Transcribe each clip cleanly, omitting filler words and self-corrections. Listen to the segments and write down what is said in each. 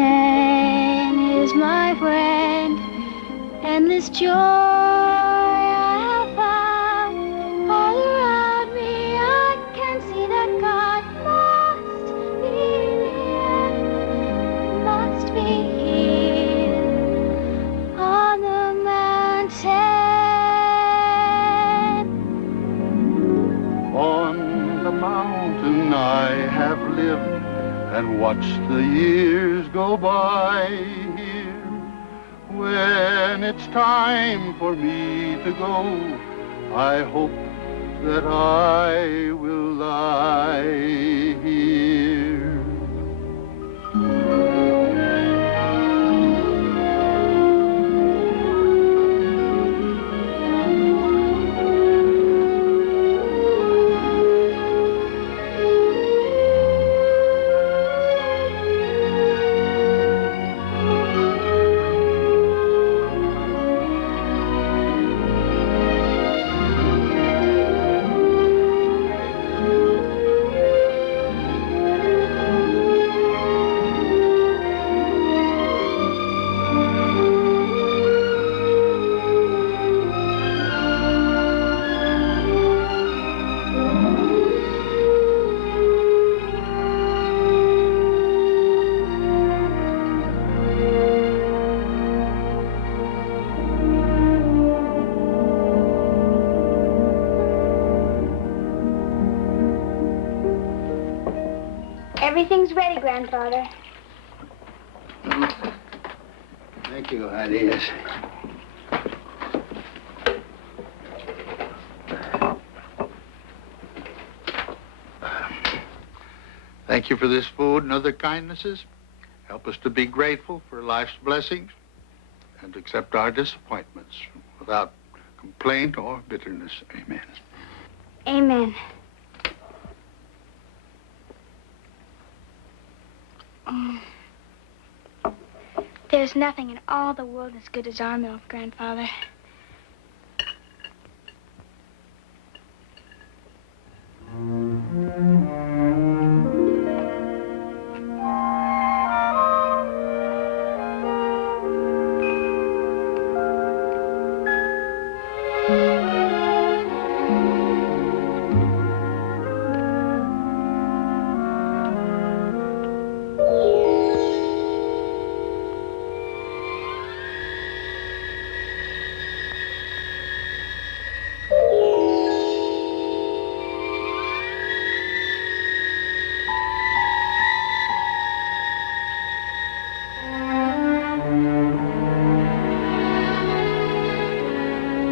is my friend, and this joy I have found all around me. I can see that God must be here on the mountain. On the mountain I have lived and watched the years go by here. When it's time for me to go, I hope that I will lie here. Everything's ready, Grandfather. Thank you, Heidi. Yes. Thank you for this food and other kindnesses. Help us to be grateful for life's blessings and accept our disappointments without complaint or bitterness. Amen. Amen. There's nothing in all the world as good as our milk, Grandfather.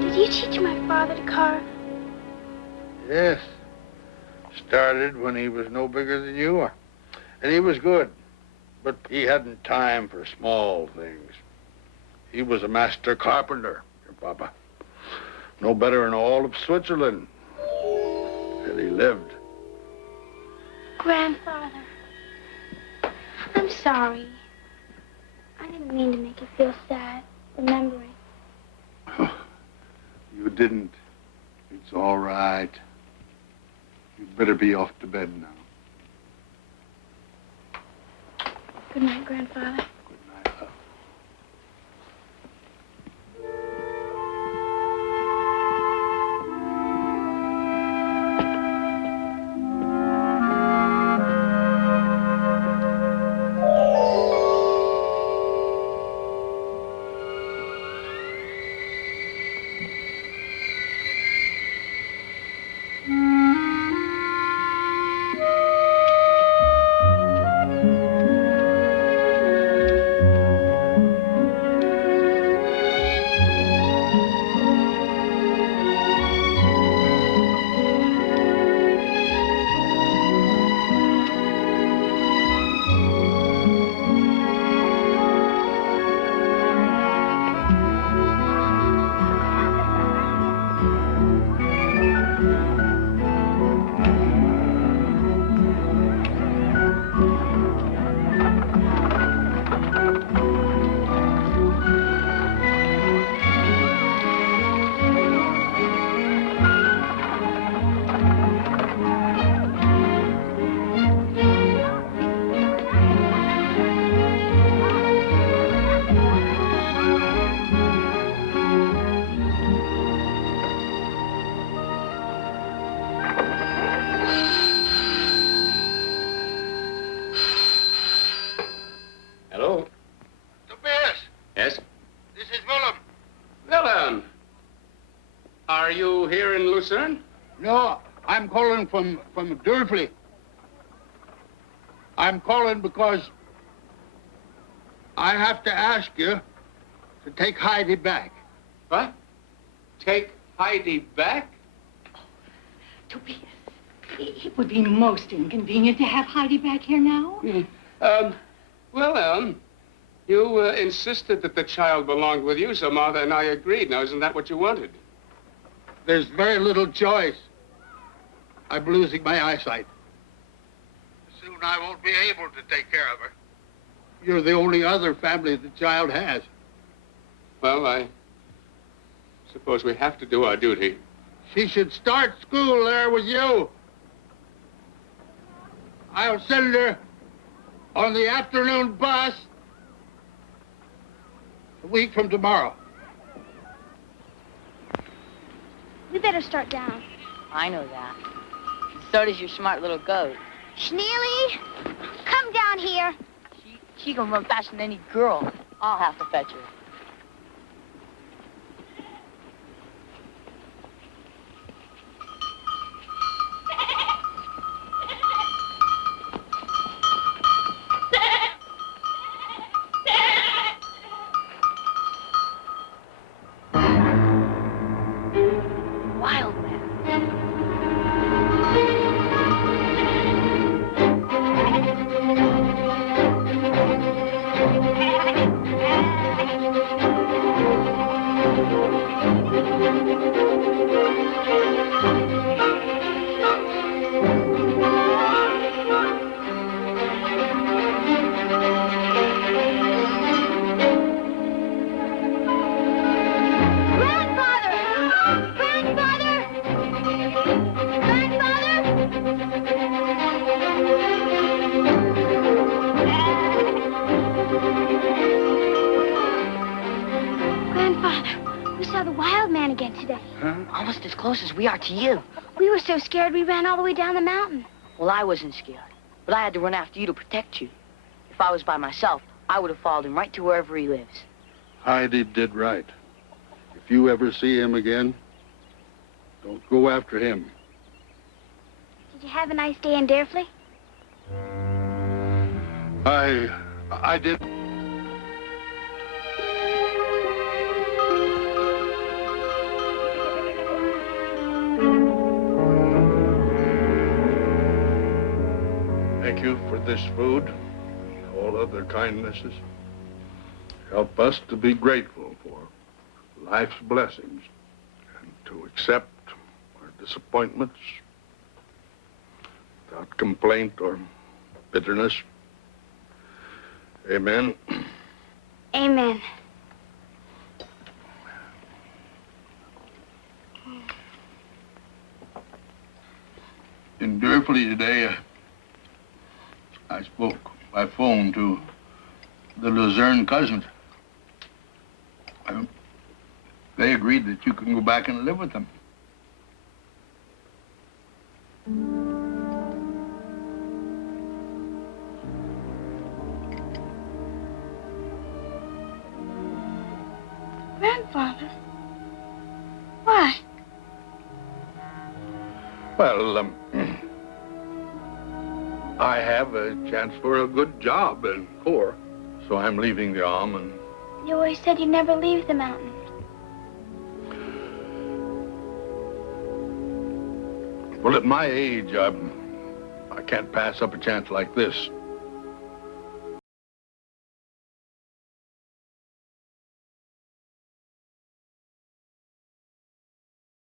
Did you teach my father to carve? Yes. Started when he was no bigger than you are. And he was good. But he hadn't time for small things. He was a master carpenter, your papa. No better in all of Switzerland. And he lived. Grandfather, I'm sorry. I didn't mean to make you feel sad, remembering. You didn't. It's all right. You'd better be off to bed now. Good night, Grandfather. Good night, love. No, I'm calling from Durfee. I'm calling because I have to ask you to take Heidi back. What? Take Heidi back? Tobias, it would be most inconvenient to have Heidi back here now. Well, Ellen, you insisted that the child belonged with you, so Martha and I agreed. Now, isn't that what you wanted? There's very little choice. I'm losing my eyesight. Soon I won't be able to take care of her. You're the only other family the child has. Well, I suppose we have to do our duty. She should start school there with you. I'll send her on the afternoon bus a week from tomorrow. We better start down. I know that. So does your smart little goat. Schneely, come down here. She can run faster than any girl. I'll have to fetch her. Wild man. Grandfather! Grandfather! Grandfather, we saw the wild man again today. Huh? Almost as close as we are to you. We were so scared we ran all the way down the mountain. Well, I wasn't scared, but I had to run after you to protect you. If I was by myself, I would have followed him right to wherever he lives. Heidi did right. If you ever see him again, don't go after him. Did you have a nice day in Derfly? I did. Thank you for this food and all other kindnesses. Help us to be grateful for life's blessings and to accept our disappointments without complaint or bitterness. Amen. Amen. In Derfly today, I spoke by phone to the Luzerne cousins. They agreed that you can go back and live with them. Grandfather? Why? Well, I have a chance for a good job in Core, so I'm leaving the Alm and... You always said you'd never leave the mountain. Well, at my age, I can't pass up a chance like this.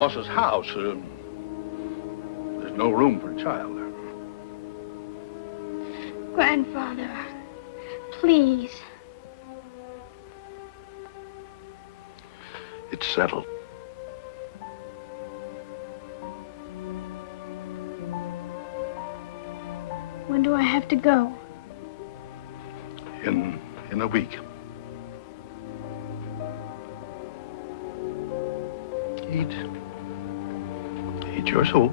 Boss's house, there's no room for a child there. Grandfather, please. It's settled. When do I have to go? In a week. Eat your soup.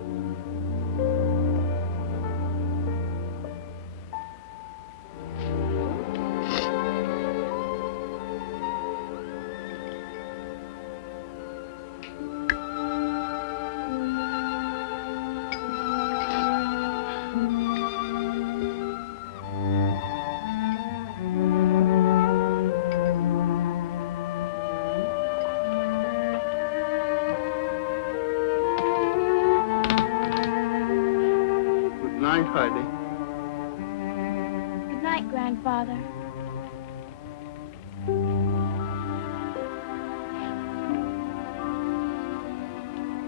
Heidi. Good night, Grandfather.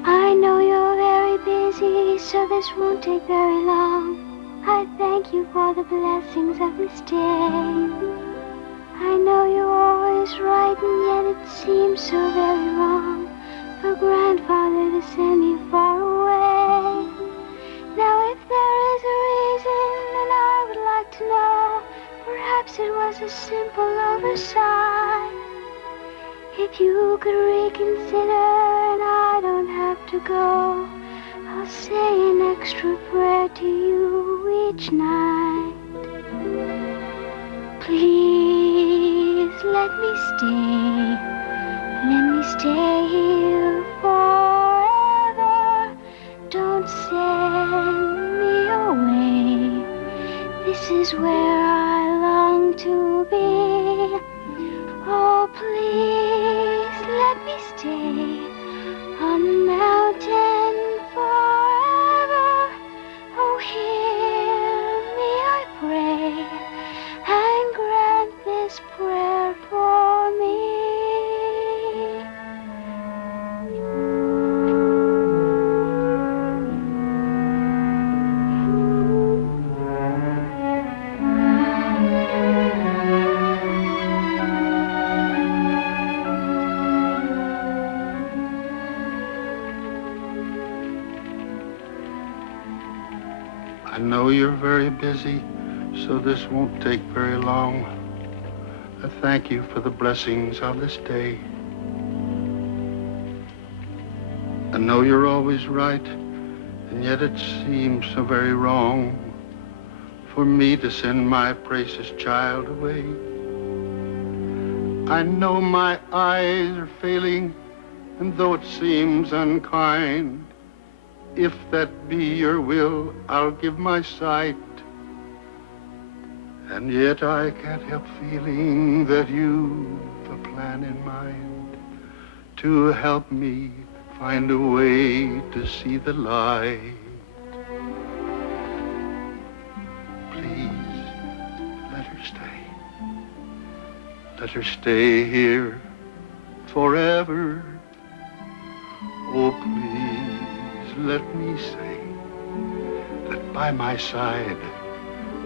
I know you're very busy, so this won't take very long. I thank you for the blessings of this day. I know you're always right, and yet it seems so very wrong for Grandfather to send me far away. Now, if there is a reason, then I would like to know. Perhaps it was a simple oversight. If you could reconsider and I don't have to go, I'll say an extra prayer to you each night. Please let me stay. Let me stay here forever. Don't send me away. This is where I long to be. Oh, please let me stay on the mountain forever. Oh, hear me, I pray, and grant this prayer for me. I know you're very busy, so this won't take very long. I thank you for the blessings of this day. I know you're always right, and yet it seems so very wrong for me to send my precious child away. I know my eyes are failing, and though it seems unkind, if that be your will, I'll give my sight. And yet I can't help feeling that you've a plan in mind to help me find a way to see the light. Please, let her stay. Let her stay here forever. Oh, please, let me say that by my side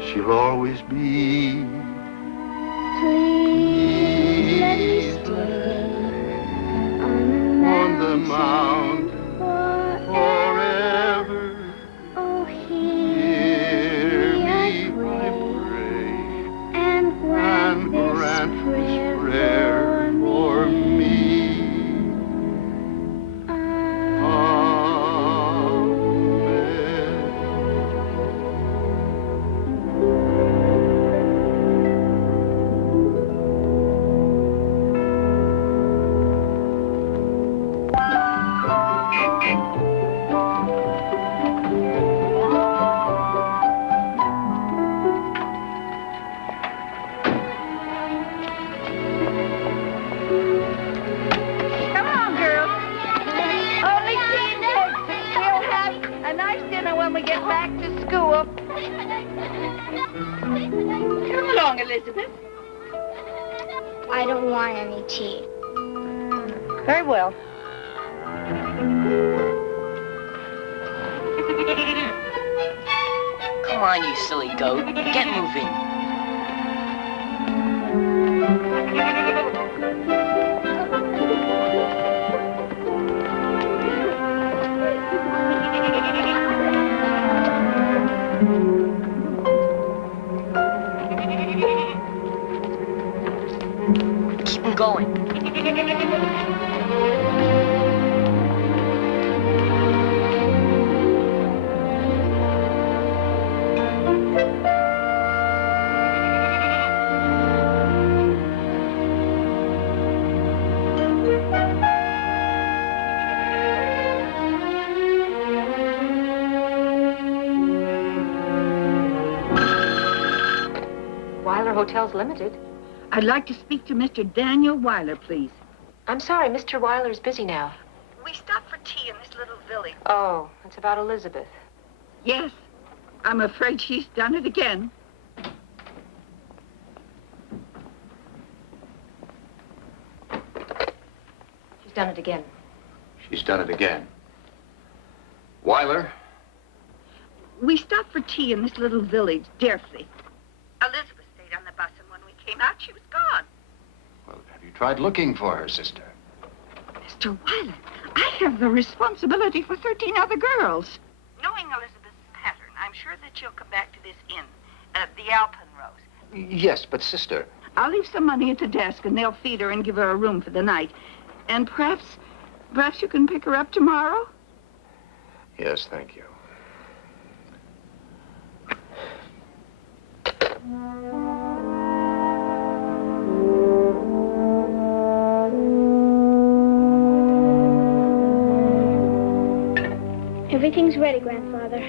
she'll always be. Please let me stay on the mountain forever. Oh, Hear me, I pray, and and grant this prayer for me. Come on, girls. Only teenagers. We'll have a nice dinner when we get back to school. Come along, Elizabeth. I don't want any tea. Very well. Come on, you silly goat. Get moving. Keep 'em going. Weiler Hotel's limited. I'd like to speak to Mr. Daniel Weiler, please. I'm sorry, Mr. Weiler's busy now. We stopped for tea in this little village. Oh, it's about Elizabeth. Yes. I'm afraid she's done it again. She's done it again. She's done it again. Weiler? We stopped for tea in this little village, Derfley. Elizabeth stayed on the bus, and when we came out, she was gone. Well, have you tried looking for her, sister? Mr. Weiler, I have the responsibility for 13 other girls. Knowing Elizabeth's pattern, I'm sure that she'll come back to this inn, the Alpenrose. Yes, but sister... I'll leave some money at the desk, and they'll feed her and give her a room for the night. And perhaps you can pick her up tomorrow? Yes, thank you. Everything's ready, Grandfather.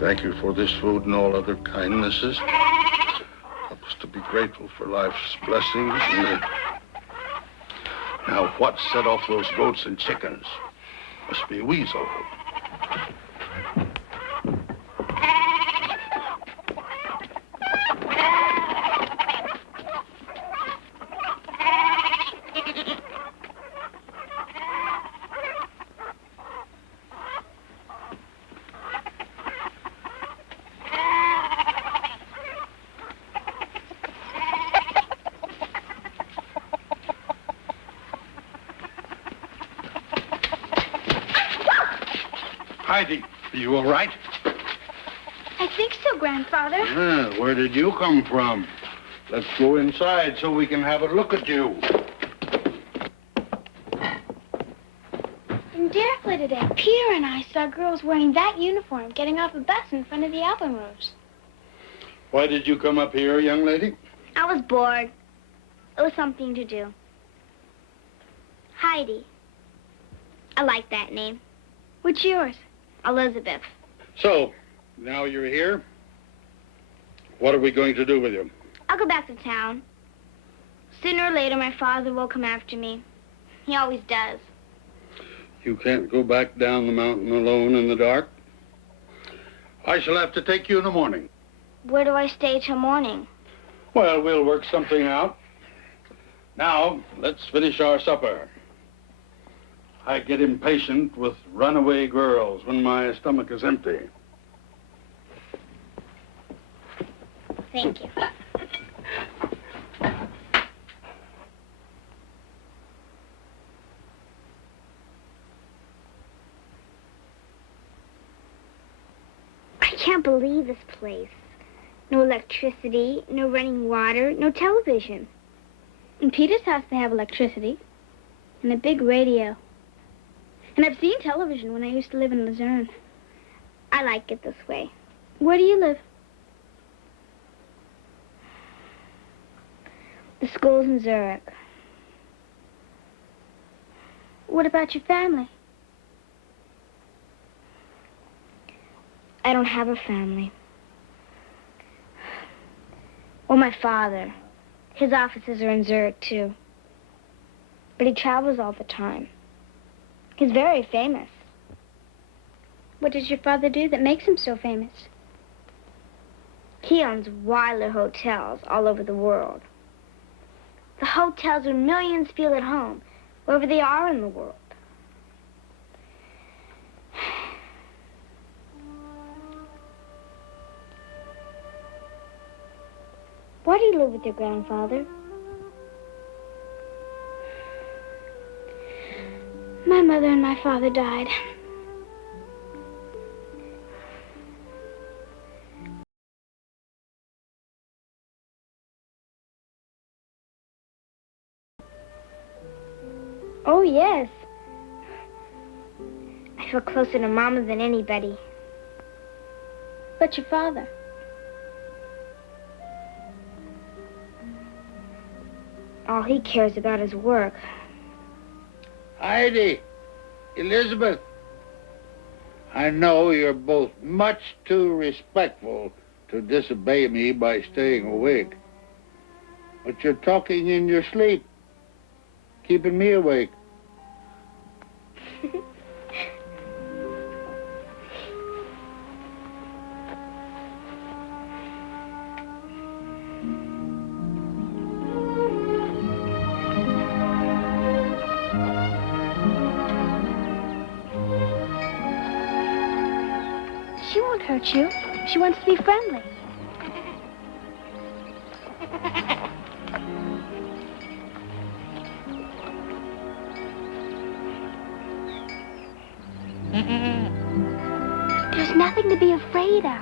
Thank you for this food and all other kindnesses. Help us to be grateful for life's blessings. Now, what set off those goats and chickens? Must be Weasel. Heidi, are you all right? I think so, Grandfather. Yeah, where did you come from? Let's go inside so we can have a look at you. In Derfley today, Peter and I saw girls wearing that uniform getting off a bus in front of the Alpenrose. Why did you come up here, young lady? I was bored. It was something to do. Heidi. I like that name. What's yours? Elizabeth. So, now you're here. What are we going to do with you? I'll go back to town. Sooner or later, my father will come after me. He always does. You can't go back down the mountain alone in the dark. I shall have to take you in the morning. Where do I stay till morning? Well, we'll work something out. Now, let's finish our supper. I get impatient with runaway girls when my stomach is empty. Thank you. I can't believe this place. No electricity, no running water, no television. In Peter's house, they have electricity and a big radio. And I've seen television when I used to live in Luzerne. I like it this way. Where do you live? The school's in Zurich. What about your family? I don't have a family. Well, my father. His offices are in Zurich, too. But he travels all the time. He's very famous. What does your father do that makes him so famous? He owns Weiler hotels all over the world. The hotels where millions feel at home, wherever they are in the world. Why do you live with your grandfather? My mother and my father died. Oh, yes. I feel closer to Mama than anybody. But your father? All he cares about is work. Heidi, Elizabeth. I know you're both much too respectful to disobey me by staying awake. But you're talking in your sleep, keeping me awake. She won't hurt you. She wants to be friendly. There's nothing to be afraid of.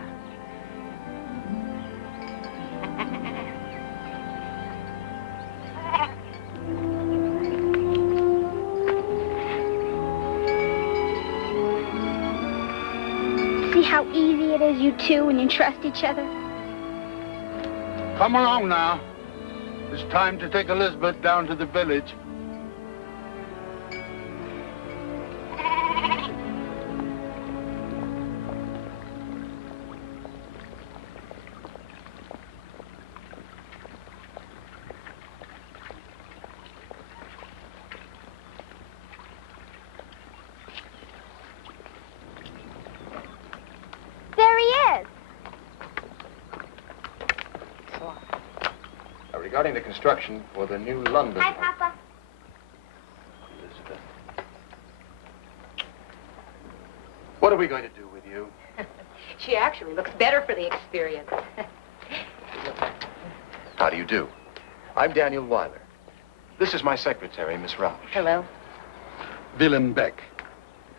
See how easy it is, you two, when you trust each other? Come along now. It's time to take Elizabeth down to the village. There he is. Regarding the construction for the new London... Hi, Papa. Elizabeth. What are we going to do with you? She actually looks better for the experience. How do you do? I'm Daniel Weiler. This is my secretary, Miss Rausch. Hello. Willem Beck.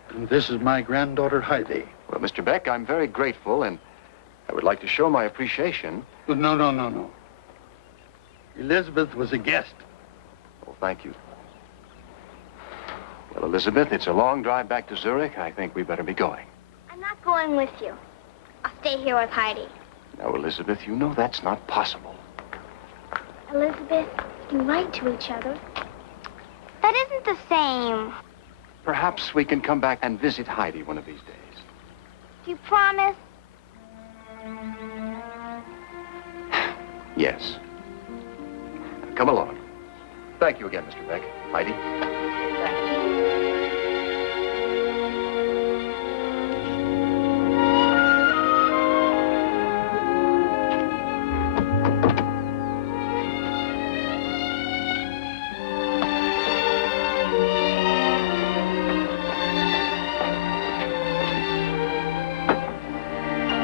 And this is my granddaughter, Heidi. Well, Mr. Beck, I'm very grateful, and I would like to show my appreciation. No. Elizabeth was a guest. Oh, thank you. Well, Elizabeth, it's a long drive back to Zurich. I think we better be going. I'm not going with you. I'll stay here with Heidi. Now, Elizabeth, you know that's not possible. Elizabeth, you write to each other. That isn't the same. Perhaps we can come back and visit Heidi one of these days. Do you promise? Yes. Come along. Thank you again, Mr. Beck. Heidi?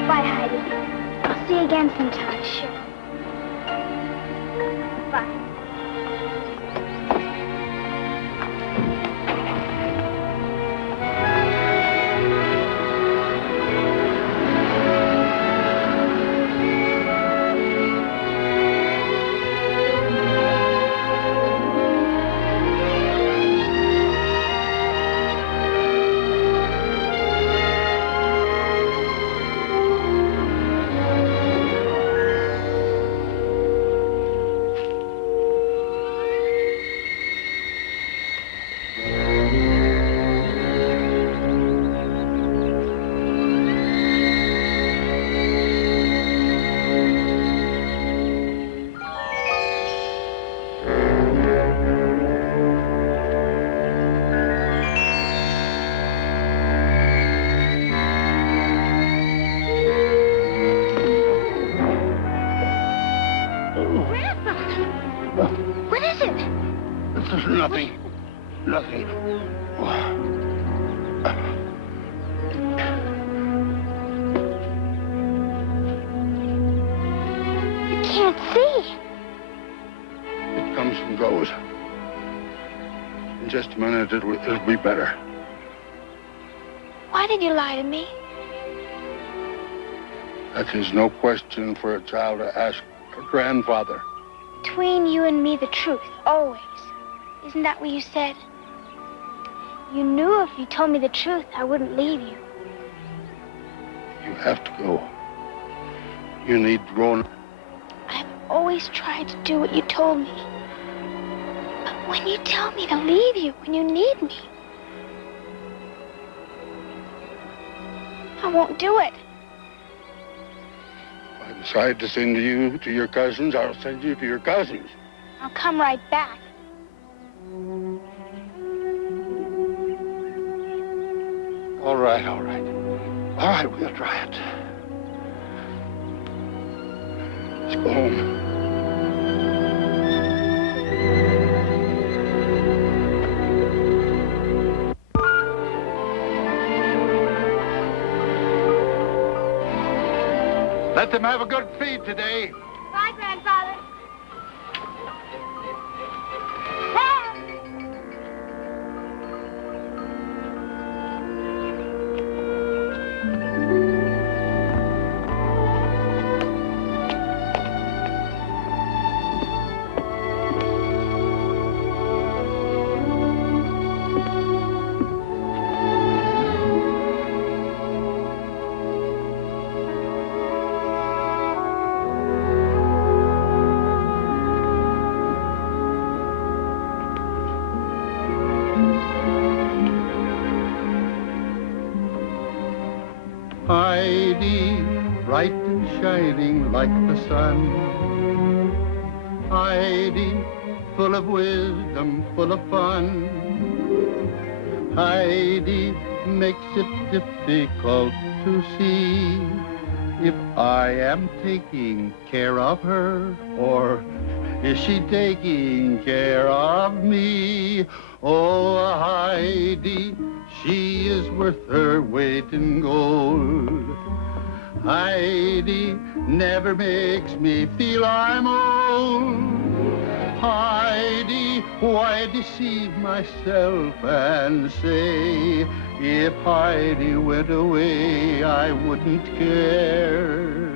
Bye, Heidi. I'll see you again sometime, sure. Bye. What is it? This is nothing. Nothing. You can't see. It comes and goes. In just a minute, it'll be better. Why did you lie to me? That is no question for a child to ask her grandfather. Between you and me, the truth, always. Isn't that what you said? You knew if you told me the truth, I wouldn't leave you. You have to go. You need grown. I've always tried to do what you told me. But when you tell me to leave you, when you need me, I won't do it. If I decide to send you to your cousins, I'll send you to your cousins. I'll come right back. All right, all right. All right, we'll try it. Let's go home. Let them have a good feed today. Bye, Grandfather. Help! Heidi, bright and shining like the sun. Heidi, full of wisdom, full of fun. Heidi makes it difficult to see if I am taking care of her or is she taking care of me? Oh, Heidi, she is worth her weight in gold. Heidi never makes me feel I'm old. Heidi, why deceive myself and say if Heidi went away I wouldn't care?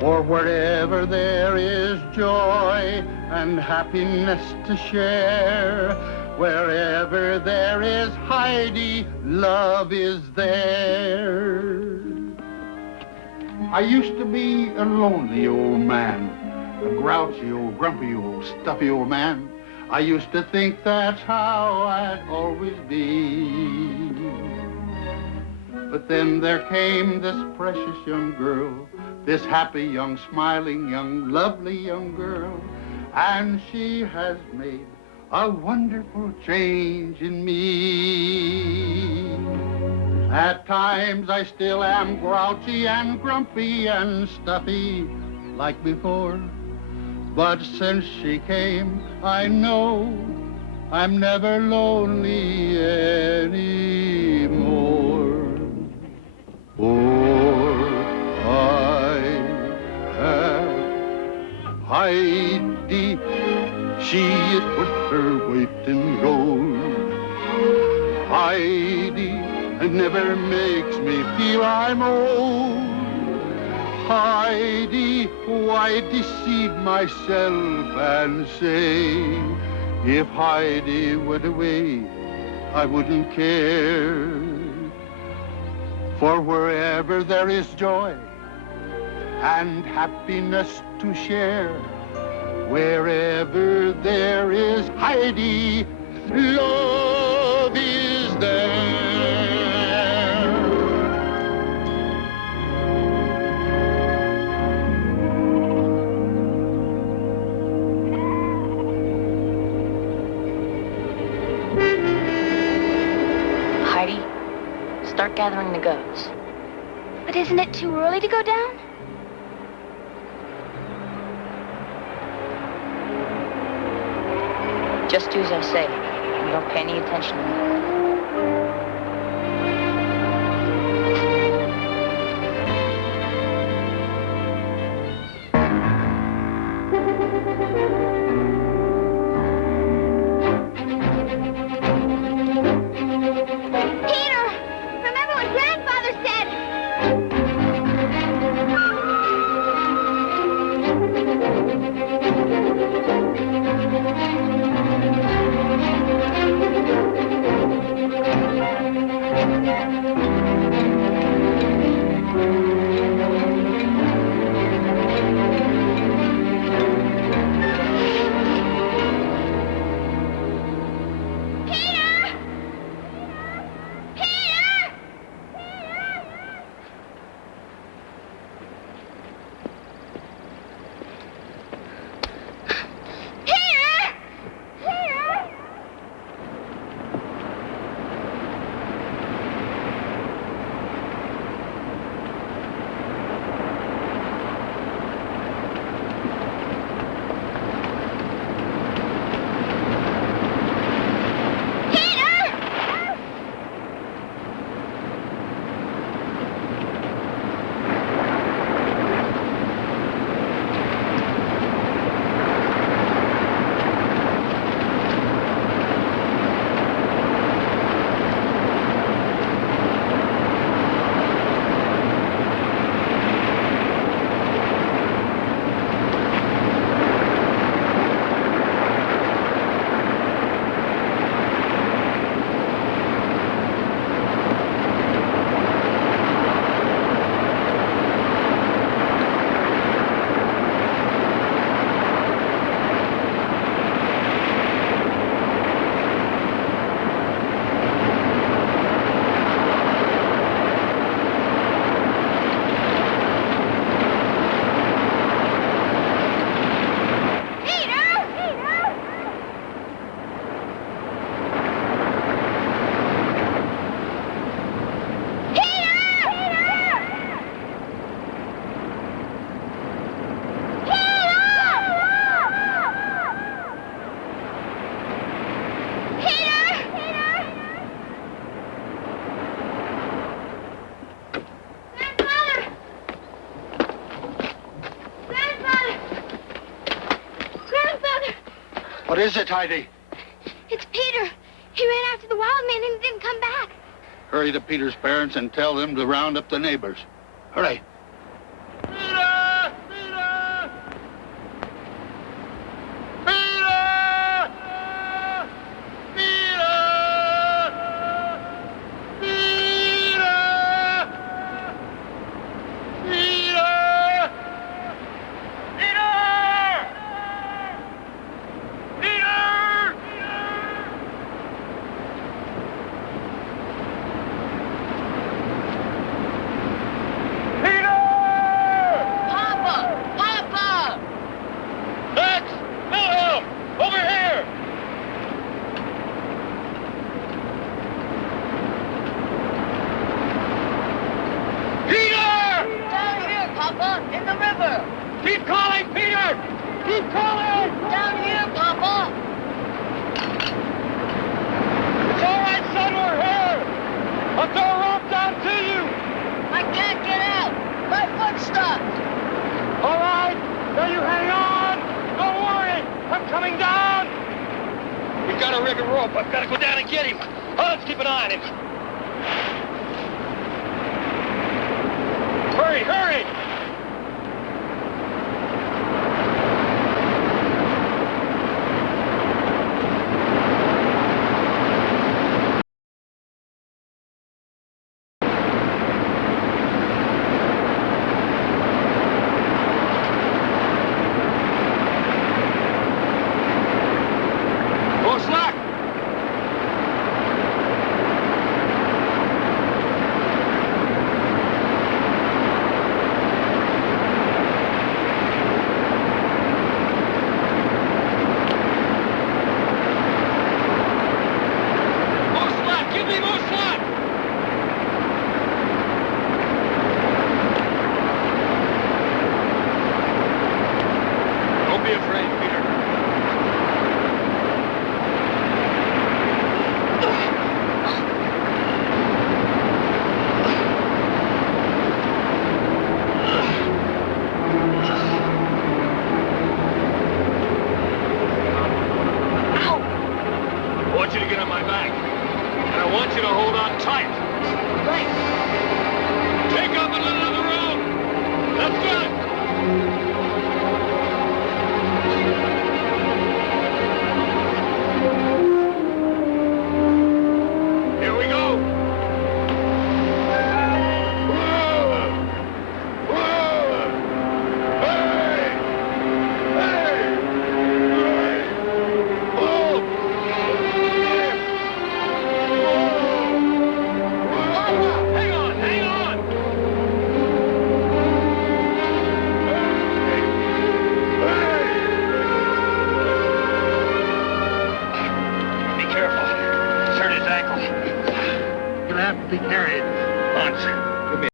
For wherever there is joy and happiness to share, wherever there is Heidi, love is there. I used to be a lonely old man, a grouchy old, grumpy old, stuffy old man. I used to think that's how I'd always be. But then there came this precious young girl, this happy young, smiling young, lovely young girl, and she has made a wonderful change in me. At times I still am grouchy and grumpy and stuffy like before, but since she came, I know I'm never lonely anymore. For I have Heidi, she is worth her weight in gold. Heidi never makes me feel I'm old. Heidi, why deceive myself and say if Heidi went away, I wouldn't care? For wherever there is joy and happiness to share, wherever there is Heidi, love is there. Heidi, start gathering the goats. But isn't it too early to go down? Just do as I say. You don't pay any attention to me. Peter! Remember what Grandfather said! What is it, Heidi? It's Peter. He ran after the wild man and didn't come back. Hurry to Peter's parents and tell them to round up the neighbors. Hurry. Peter! Peter! Peter! Peter! Keep calling, Peter! Keep calling! Down here, Papa. It's all right, son, we're here! I'll throw a rope down to you! I can't get out. My foot's stuck. All right, now you hang on! Don't worry, I'm coming down! We've got to rig a rope. I've got to go down and get him. Oh, let's keep an eye on him. Hurry, hurry! Slack! More slack! Give me more slack! Don't be afraid, Peter. I want you to get on my back, and I want you to hold on tight. Right. Take up a little of the rope. That's good. Here we go. Whoa. Whoa. Hey. Hey. Hey. Whoa. Hang on, hang on! Be careful. Turn his ankle. You'll have to be carried. Once. Give me.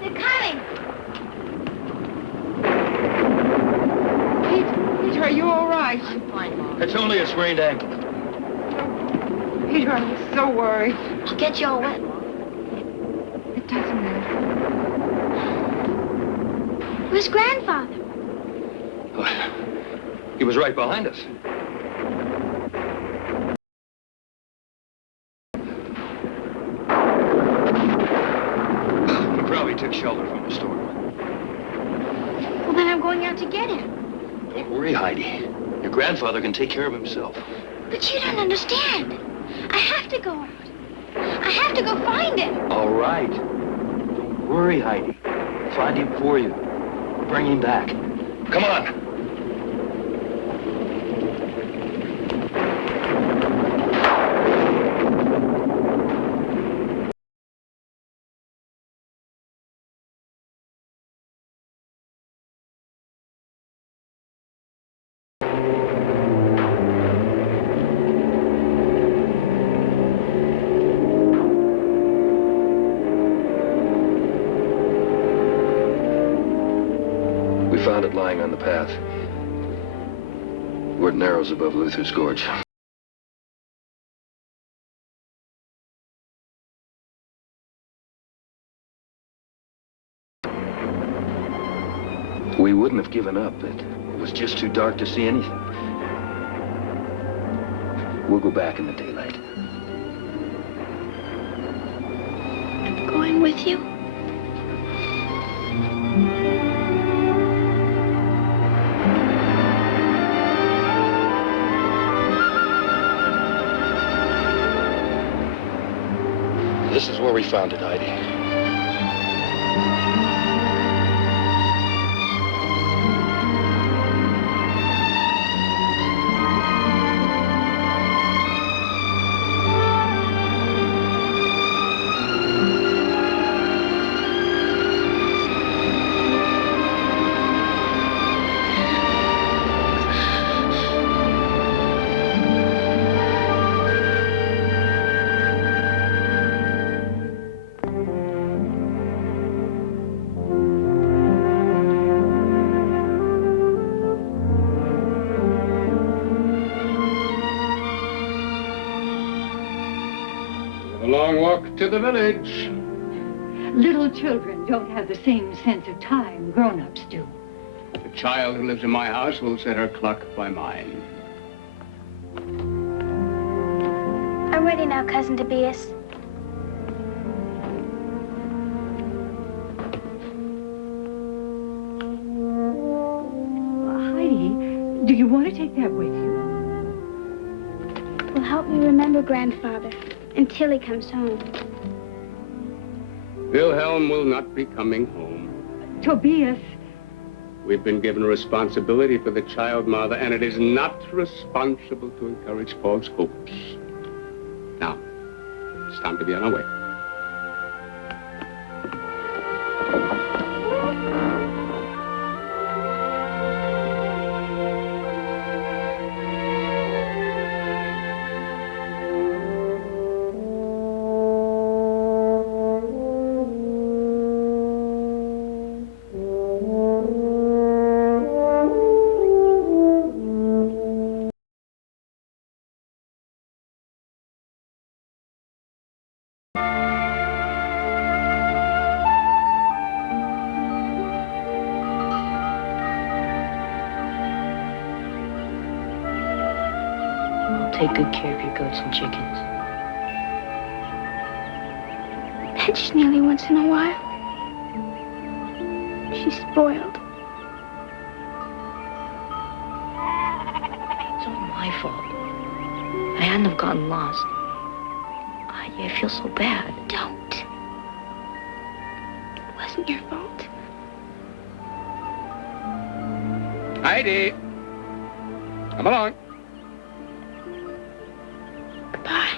They're coming. Peter, are you all right? I'm fine, Mom. It's only a sprained ankle. Peter, I was so worried. I'll get you all wet. It doesn't matter. Where's Grandfather? He was right behind us. He probably took shelter from the storm. Well, then I'm going out to get him. Don't worry, Heidi. Your grandfather can take care of himself. But you don't understand. I have to go out. I have to go find him. All right. Don't worry, Heidi. I'll find him for you. Bring him back. Come on. We found it lying on the path, where it narrows above Luther's Gorge. We wouldn't have given up. It was just too dark to see anything. We'll go back in the daylight. I'm going with you. This is where we found it, Heidi. A long walk to the village. Little children don't have the same sense of time grown-ups do. The child who lives in my house will set her clock by mine. I'm ready now, Cousin Tobias. Heidi, do you want to take that with you? It will help me remember Grandfather until he comes home. Wilhelm will not be coming home. Tobias. We've been given a responsibility for the child, Mother, and it is not responsible to encourage false hopes. Now, it's time to be on our way. Take good care of your goats and chickens. That's Neely once in a while. She's spoiled. It's all my fault. I hadn't have gotten lost. I feel so bad. Don't. It wasn't your fault. Heidi! Come along. Goodbye.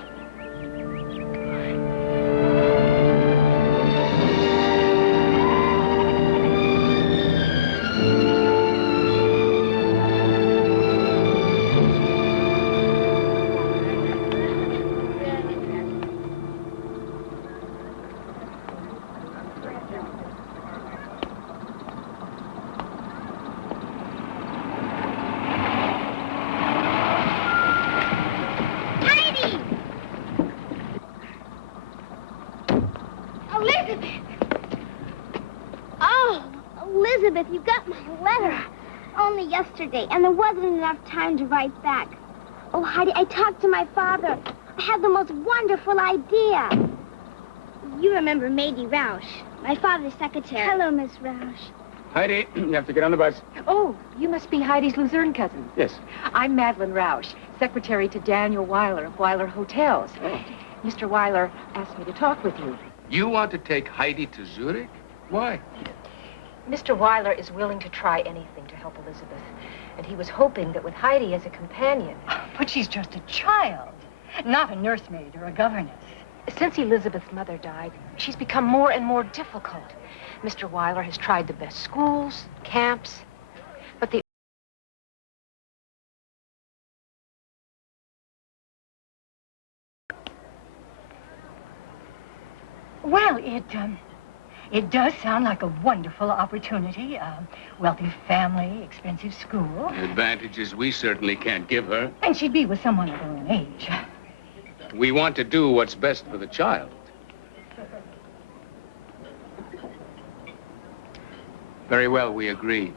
only yesterday, and there wasn't enough time to write back. Oh, Heidi, I talked to my father. I had the most wonderful idea. You remember Mady Roush, my father's secretary. Hello, Miss Roush. Heidi, you have to get on the bus. Oh, you must be Heidi's Luzerne cousin. Yes. I'm Madeline Roush, secretary to Daniel Weiler of Weiler Hotels. Oh. Mr. Weiler asked me to talk with you. You want to take Heidi to Zurich? Why? Mr. Weiler is willing to try anything to help Elizabeth. And he was hoping that with Heidi as a companion... But she's just a child, not a nursemaid or a governess. Since Elizabeth's mother died, she's become more and more difficult. Mr. Weiler has tried the best schools, camps, but the... Well, it does sound like a wonderful opportunity. Wealthy family, expensive school. Advantages we certainly can't give her. And she'd be with someone of her own age. We want to do what's best for the child. Very well, we agree.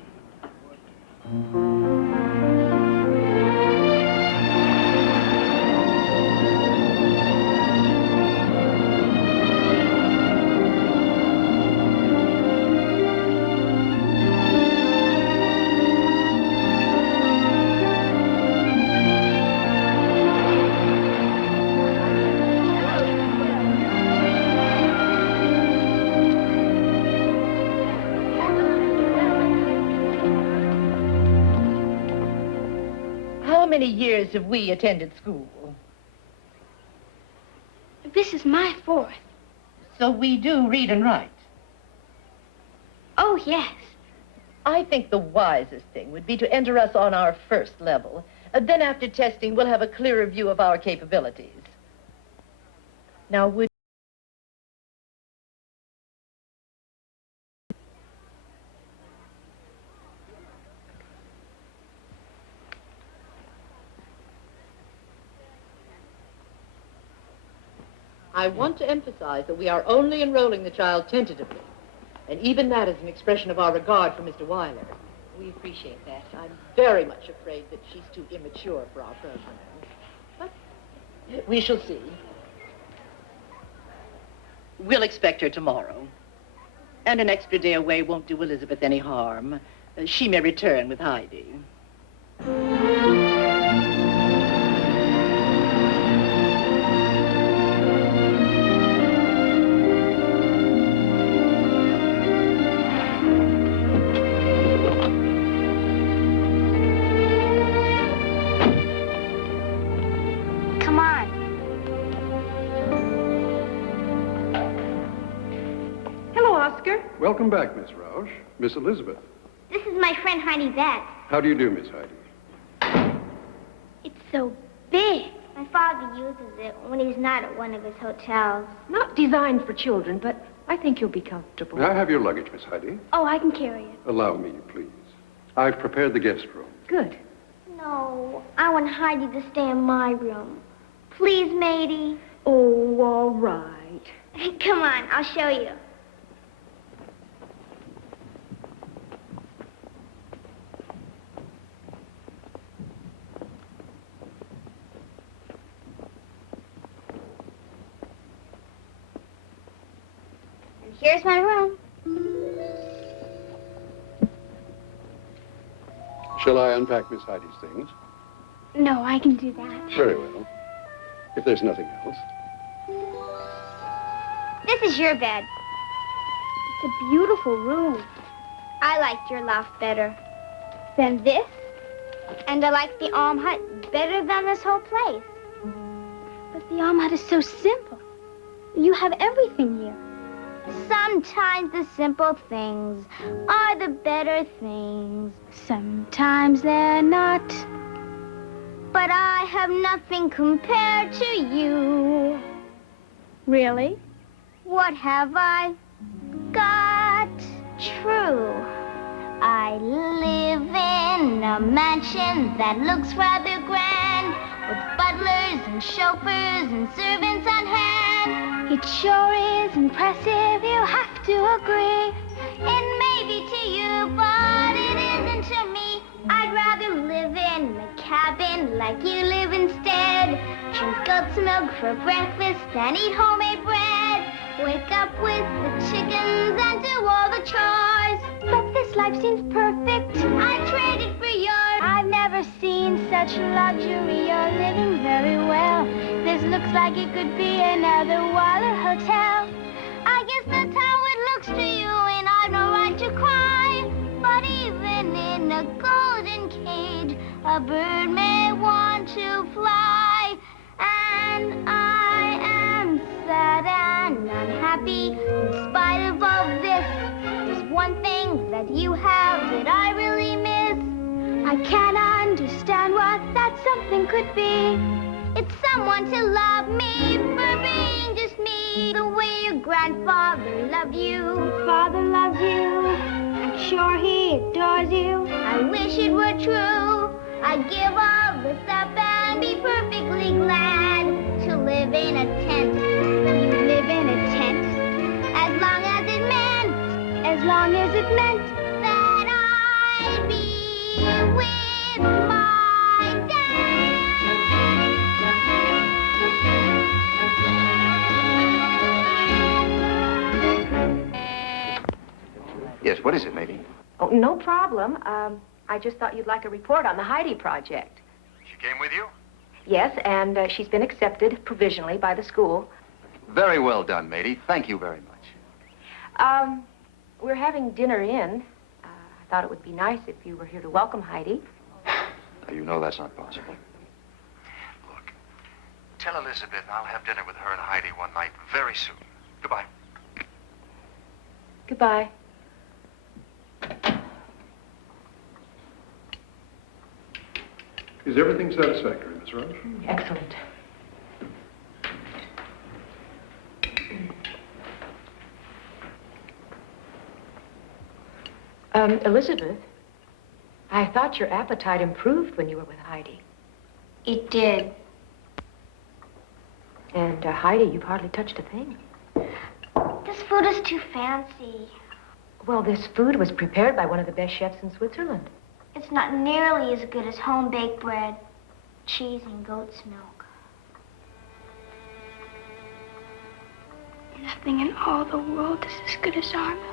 How many years have we attended school? This is my 4th. So we do read and write. Oh, yes. I think the wisest thing would be to enter us on our first level. Then after testing, we'll have a clearer view of our capabilities. Now, would... I want to emphasize that we are only enrolling the child tentatively. And even that is an expression of our regard for Mr. Weiler. We appreciate that. I'm very much afraid that she's too immature for our program. But we shall see. We'll expect her tomorrow. And an extra day away won't do Elizabeth any harm. She may return with Heidi. Welcome back, Miss Roush. Miss Elizabeth. This is my friend Heidi Betts. How do you do, Miss Heidi? It's so big. My father uses it when he's not at one of his hotels. Not designed for children, but I think you'll be comfortable. May I have your luggage, Miss Heidi? Oh, I can carry it. Allow me, please. I've prepared the guest room. Good. No, I want Heidi to stay in my room. Please, matey. Oh, all right. Come on, I'll show you. Here's my room. Shall I unpack Miss Heidi's things? No, I can do that. Very well. If there's nothing else. This is your bed. It's a beautiful room. I liked your loft better than this. And I like the Alm Hut better than this whole place. But the Alm Hut is so simple. You have everything here. Sometimes the simple things are the better things. Sometimes they're not. But I have nothing compared to you. Really? What have I got? True. I live in a mansion that looks rather grand, with butlers and chauffeurs and servants on hand. It sure is impressive, you have to agree. It may be to you, but it isn't to me. I living like you live instead. Drink goat's milk for breakfast and eat homemade bread. Wake up with the chickens and do all the chores. But this life seems perfect. I traded for yours. I've never seen such luxury. You're living very well. This looks like it could be another Weiler hotel. I guess that's how it looks to you, and I've no right to cry. But even in a golden cage, a bird may want to fly. And I am sad and unhappy in spite of all this. There's one thing that you have that I really miss. I can't understand what that something could be. It's someone to love me for being just me. The way your grandfather loved you. Father loves you. I'm sure he adores you. I wish it were true. I'd give all this up and be perfectly glad to live in a tent. You live in a tent. As long as it meant that I'd be with my dad. Yes, what is it, lady? Oh, no problem. I just thought you'd like a report on the Heidi project. She came with you? Yes, and she's been accepted provisionally by the school. Very well done, matey. Thank you very much. We're having dinner in. I thought it would be nice if you were here to welcome Heidi. Now, you know that's not possible. Look, tell Elizabeth I'll have dinner with her and Heidi one night very soon. Goodbye. Goodbye. Is everything satisfactory, Miss Roach? Excellent. Elizabeth, I thought your appetite improved when you were with Heidi. It did. And Heidi, you've hardly touched a thing. This food is too fancy. Well, this food was prepared by one of the best chefs in Switzerland. It's not nearly as good as home-baked bread, cheese, and goat's milk. Nothing in all the world is as good as our milk.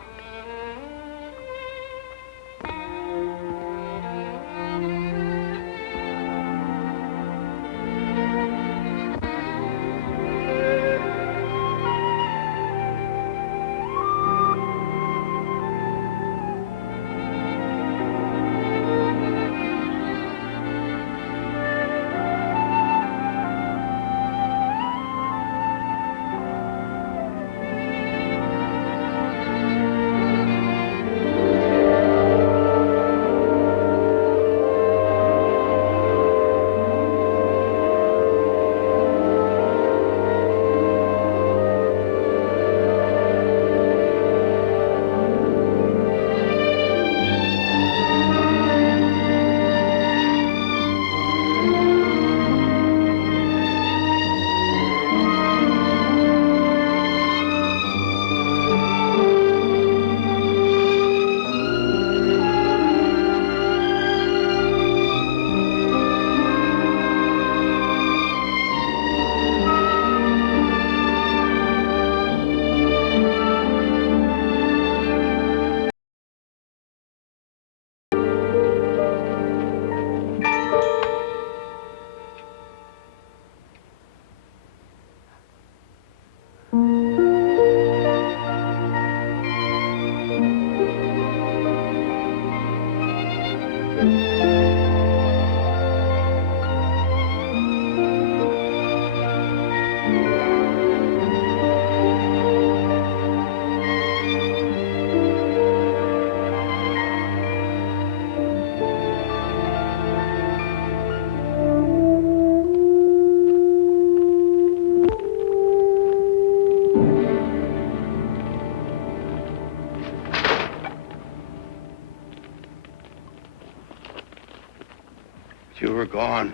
You were gone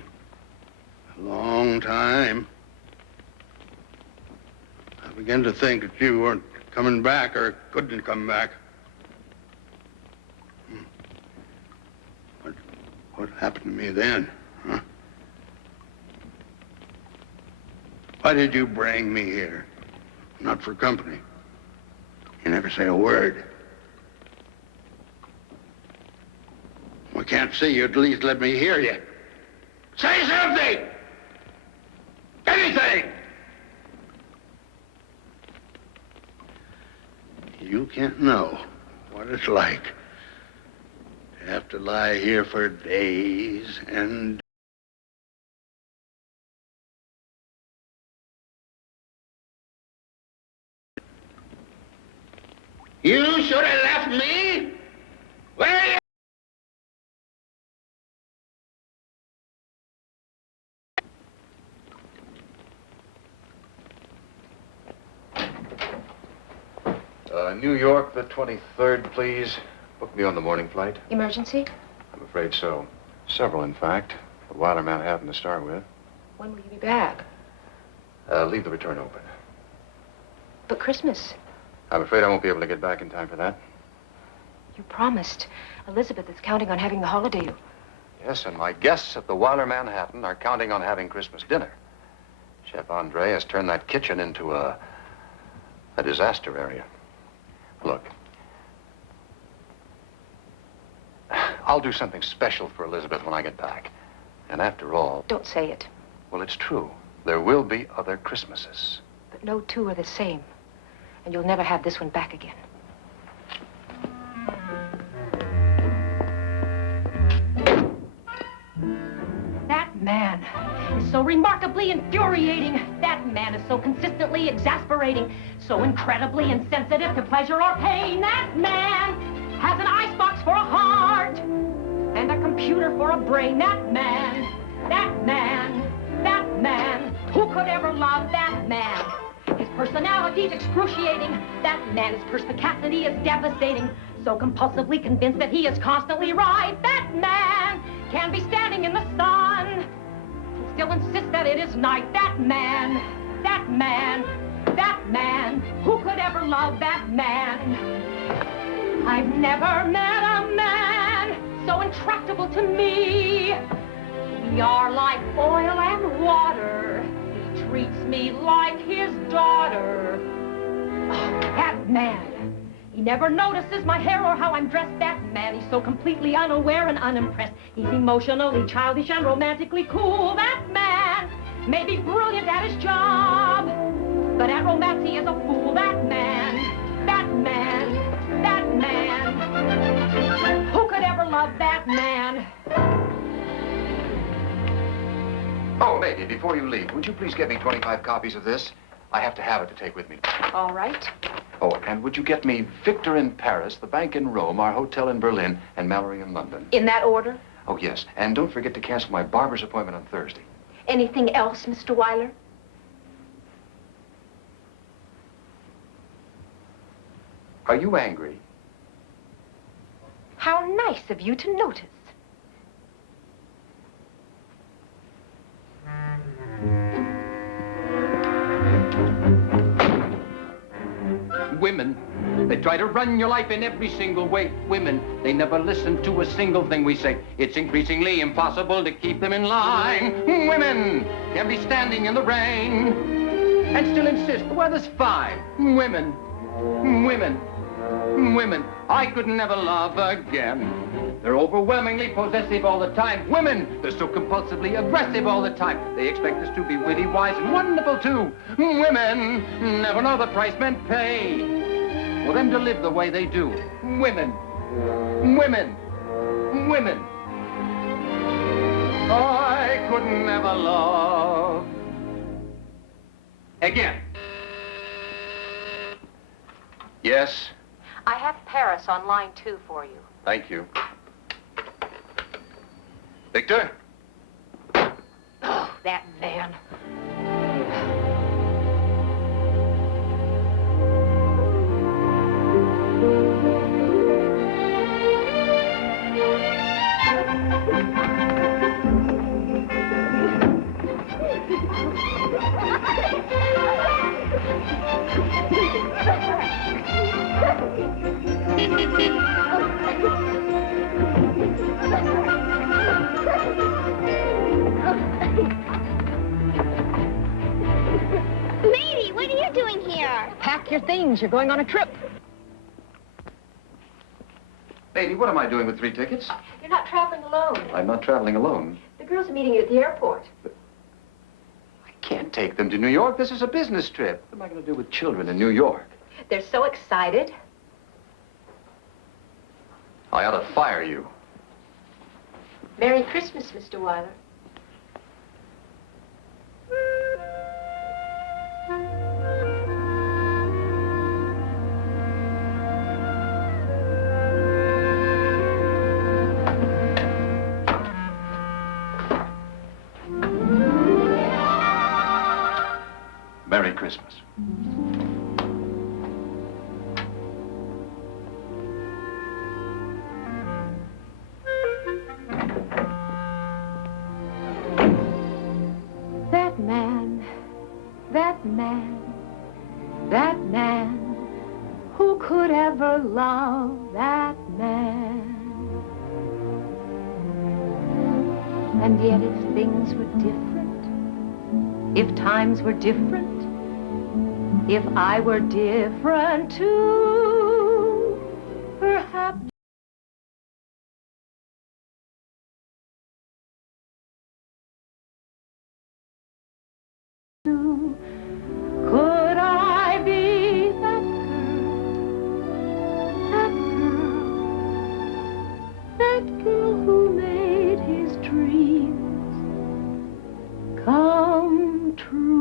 a long time. I began to think that you weren't coming back or couldn't come back. What happened to me then, huh? Why did you bring me here? Not for company. You never say a word. We can't see you. At least let me hear you. Say something! Anything! You can't know what it's like to have to lie here for days and you should have left me where you... New York, the 23rd, please. Book me on the morning flight. Emergency? I'm afraid so. Several, in fact. The Wilder Manhattan to start with. When will you be back? Leave the return open. But Christmas. I'm afraid I won't be able to get back in time for that. You promised. Elizabeth is counting on having the holiday. Yes, and my guests at the Wilder Manhattan are counting on having Christmas dinner. Chef Andre has turned that kitchen into a disaster area. Look, I'll do something special for Elizabeth when I get back. And after all... Don't say it. Well, it's true. There will be other Christmases. But no two are the same. And you'll never have this one back again. That man is so remarkably infuriating. That man is so consistently exasperating, so incredibly insensitive to pleasure or pain. That man has an icebox for a heart and a computer for a brain. That man, that man, that man. Who could ever love that man? His personality's excruciating. That man's perspicacity is devastating. So compulsively convinced that he is constantly right. That man can be standing in the sun and still insist that it is night. That man, that man, that man. Who could ever love that man? I've never met a man so intractable to me. We are like oil and water. He treats me like his daughter. Oh, that man. He never notices my hair or how I'm dressed. That man, he's so completely unaware and unimpressed. He's emotionally childish and romantically cool. That man may be brilliant at his job, but at romance he is a fool. That man, that man, that man. Who could ever love that man? Oh, Maggie, before you leave, would you please get me 25 copies of this? I have to have it to take with me. All right. Oh, and would you get me Victor in Paris, the bank in Rome, our hotel in Berlin, and Mallory in London? In that order? Oh, yes. And don't forget to cancel my barber's appointment on Thursday. Anything else, Mr. Weiler? Are you angry? How nice of you to notice. Women, they try to run your life in every single way. Women, they never listen to a single thing we say. It's increasingly impossible to keep them in line. Women can be standing in the rain and still insist the weather's fine. Women, women, women, I could never love again. They're overwhelmingly possessive all the time. Women, they're so compulsively aggressive all the time. They expect us to be witty, wise, and wonderful, too. Women never know the price men pay for them to live the way they do. Women, women, women. I could never love again. Yes? I have Paris on line 2 for you. Thank you. Victor? Oh, that man. pack your things. You're going on a trip. Lady, what am I doing with 3 tickets? You're not traveling alone. I'm not traveling alone. The girls are meeting you at the airport. I can't take them to New York. This is a business trip. What am I going to do with children in New York? They're so excited. I ought to fire you. Merry Christmas, Mr. Weiler. Merry Christmas. That man, that man, that man, who could ever love that man? And yet if things were different, if times were different, if I were different too, perhaps could I be that girl who made his dreams come true?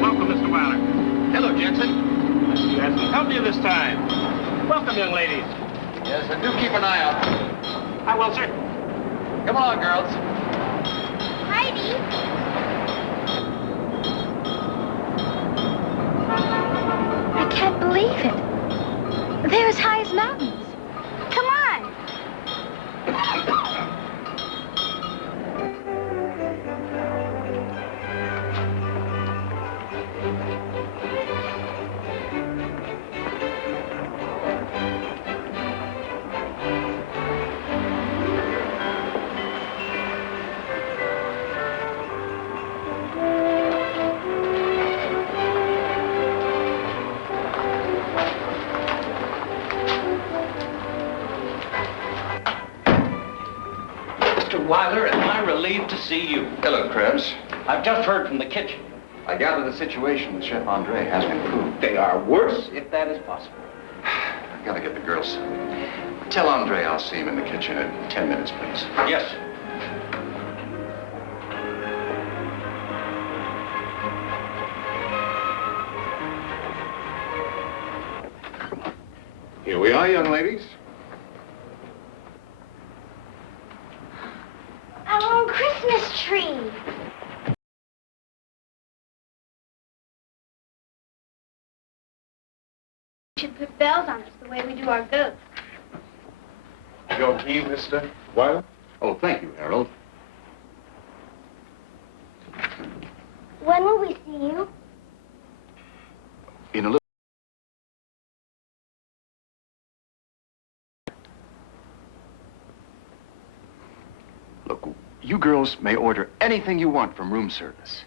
Welcome, Mr. Weiler. Hello, Jensen. I see you had some company this time. Welcome, young ladies. Yes, and do keep an eye out. I will, sir. Come along, girls. Heidi. I can't believe it. They're as high as mountains. Come on. Mr. Weiler, am I relieved to see you? Hello, Krebs. I've just heard from the kitchen. I gather the situation with Chef Andre has improved. They are worse, if that is possible. I've got to get the girls. Tell Andre I'll see him in the kitchen in 10 minutes, please. Yes. Here we are, young ladies. Our own Christmas tree. We should put bells on us the way we do our goats. Your key, Mr. Weiler? Oh, thank you, Harold. When will we see you? In a little... Look, you girls may order anything you want from room service.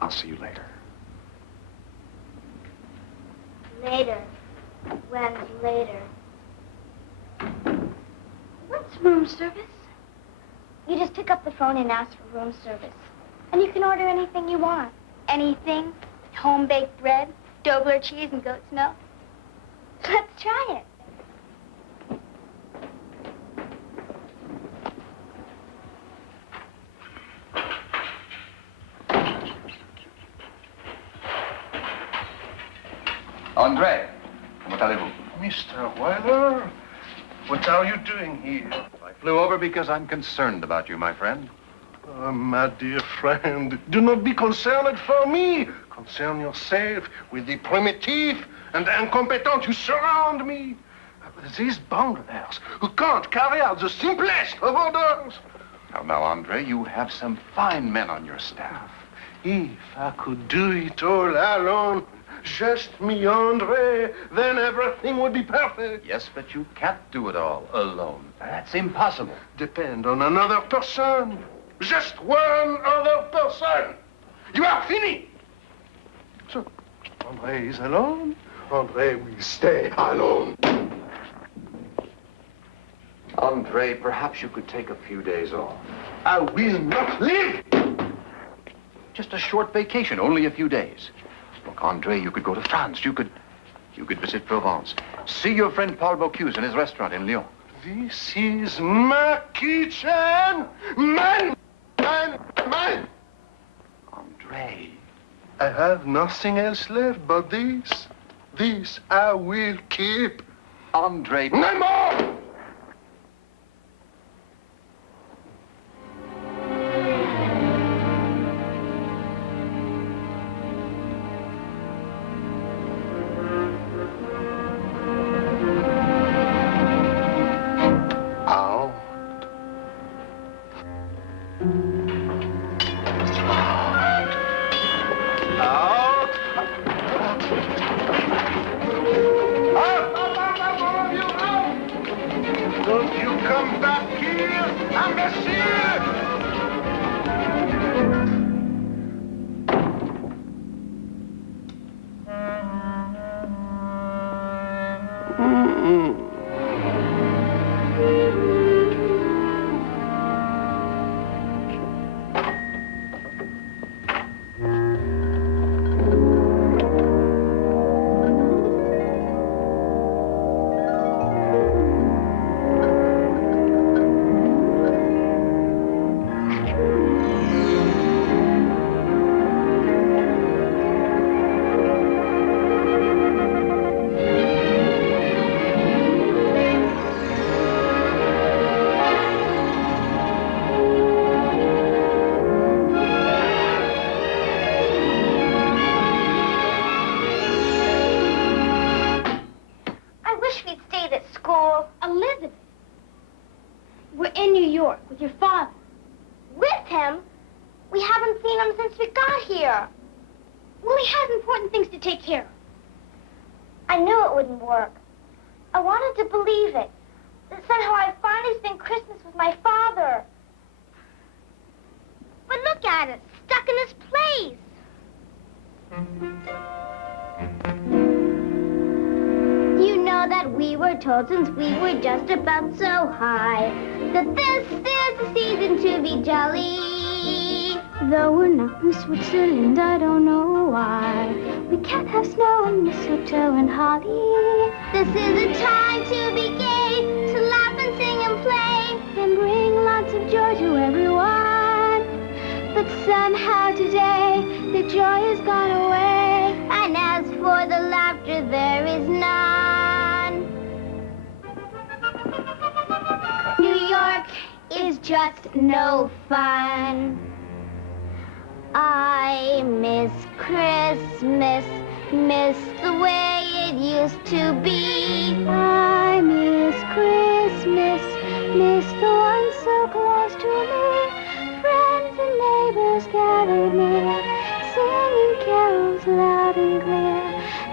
I'll see you later. Later. When's later? What's room service? You just pick up the phone and ask for room service. And you can order anything you want. Anything. Home-baked bread, Dobler cheese, and goat's milk. Let's try it. Andre, comment allez-vous? Mr. Weiler, what are you doing here? I flew over because I'm concerned about you, my friend. Oh, my dear friend, do not be concerned for me. Concern yourself with the primitive and incompetent who surround me. These bunglers who can't carry out the simplest of orders. Now, Andre, you have some fine men on your staff. If I could do it all alone, just me, Andre, then everything would be perfect. Yes, but you can't do it all alone. That's impossible. Depend on another person. Just one other person. You are fini. So, Andre is alone. Andre will stay alone. Andre, perhaps you could take a few days off. I will not live. Just a short vacation, only a few days. Look, Andre, you could go to France. You could visit Provence. See your friend Paul Bocuse in his restaurant in Lyon. This is my kitchen. Mine. Andre. I have nothing else left but this. This I will keep. Andre. No more! Since we were just about so high, that this is the season to be jolly. Though we're not in Switzerland, I don't know why. We can't have snow and mistletoe and holly. This is a time to be gay, to laugh and sing and play, and bring lots of joy to everyone. But somehow today, the joy has gone away, and as for the laughter, there is none. New York is just no fun. I miss Christmas, miss the way it used to be. I miss Christmas, miss the one so close to me. Friends and neighbors gathered near, singing carols loud and clear,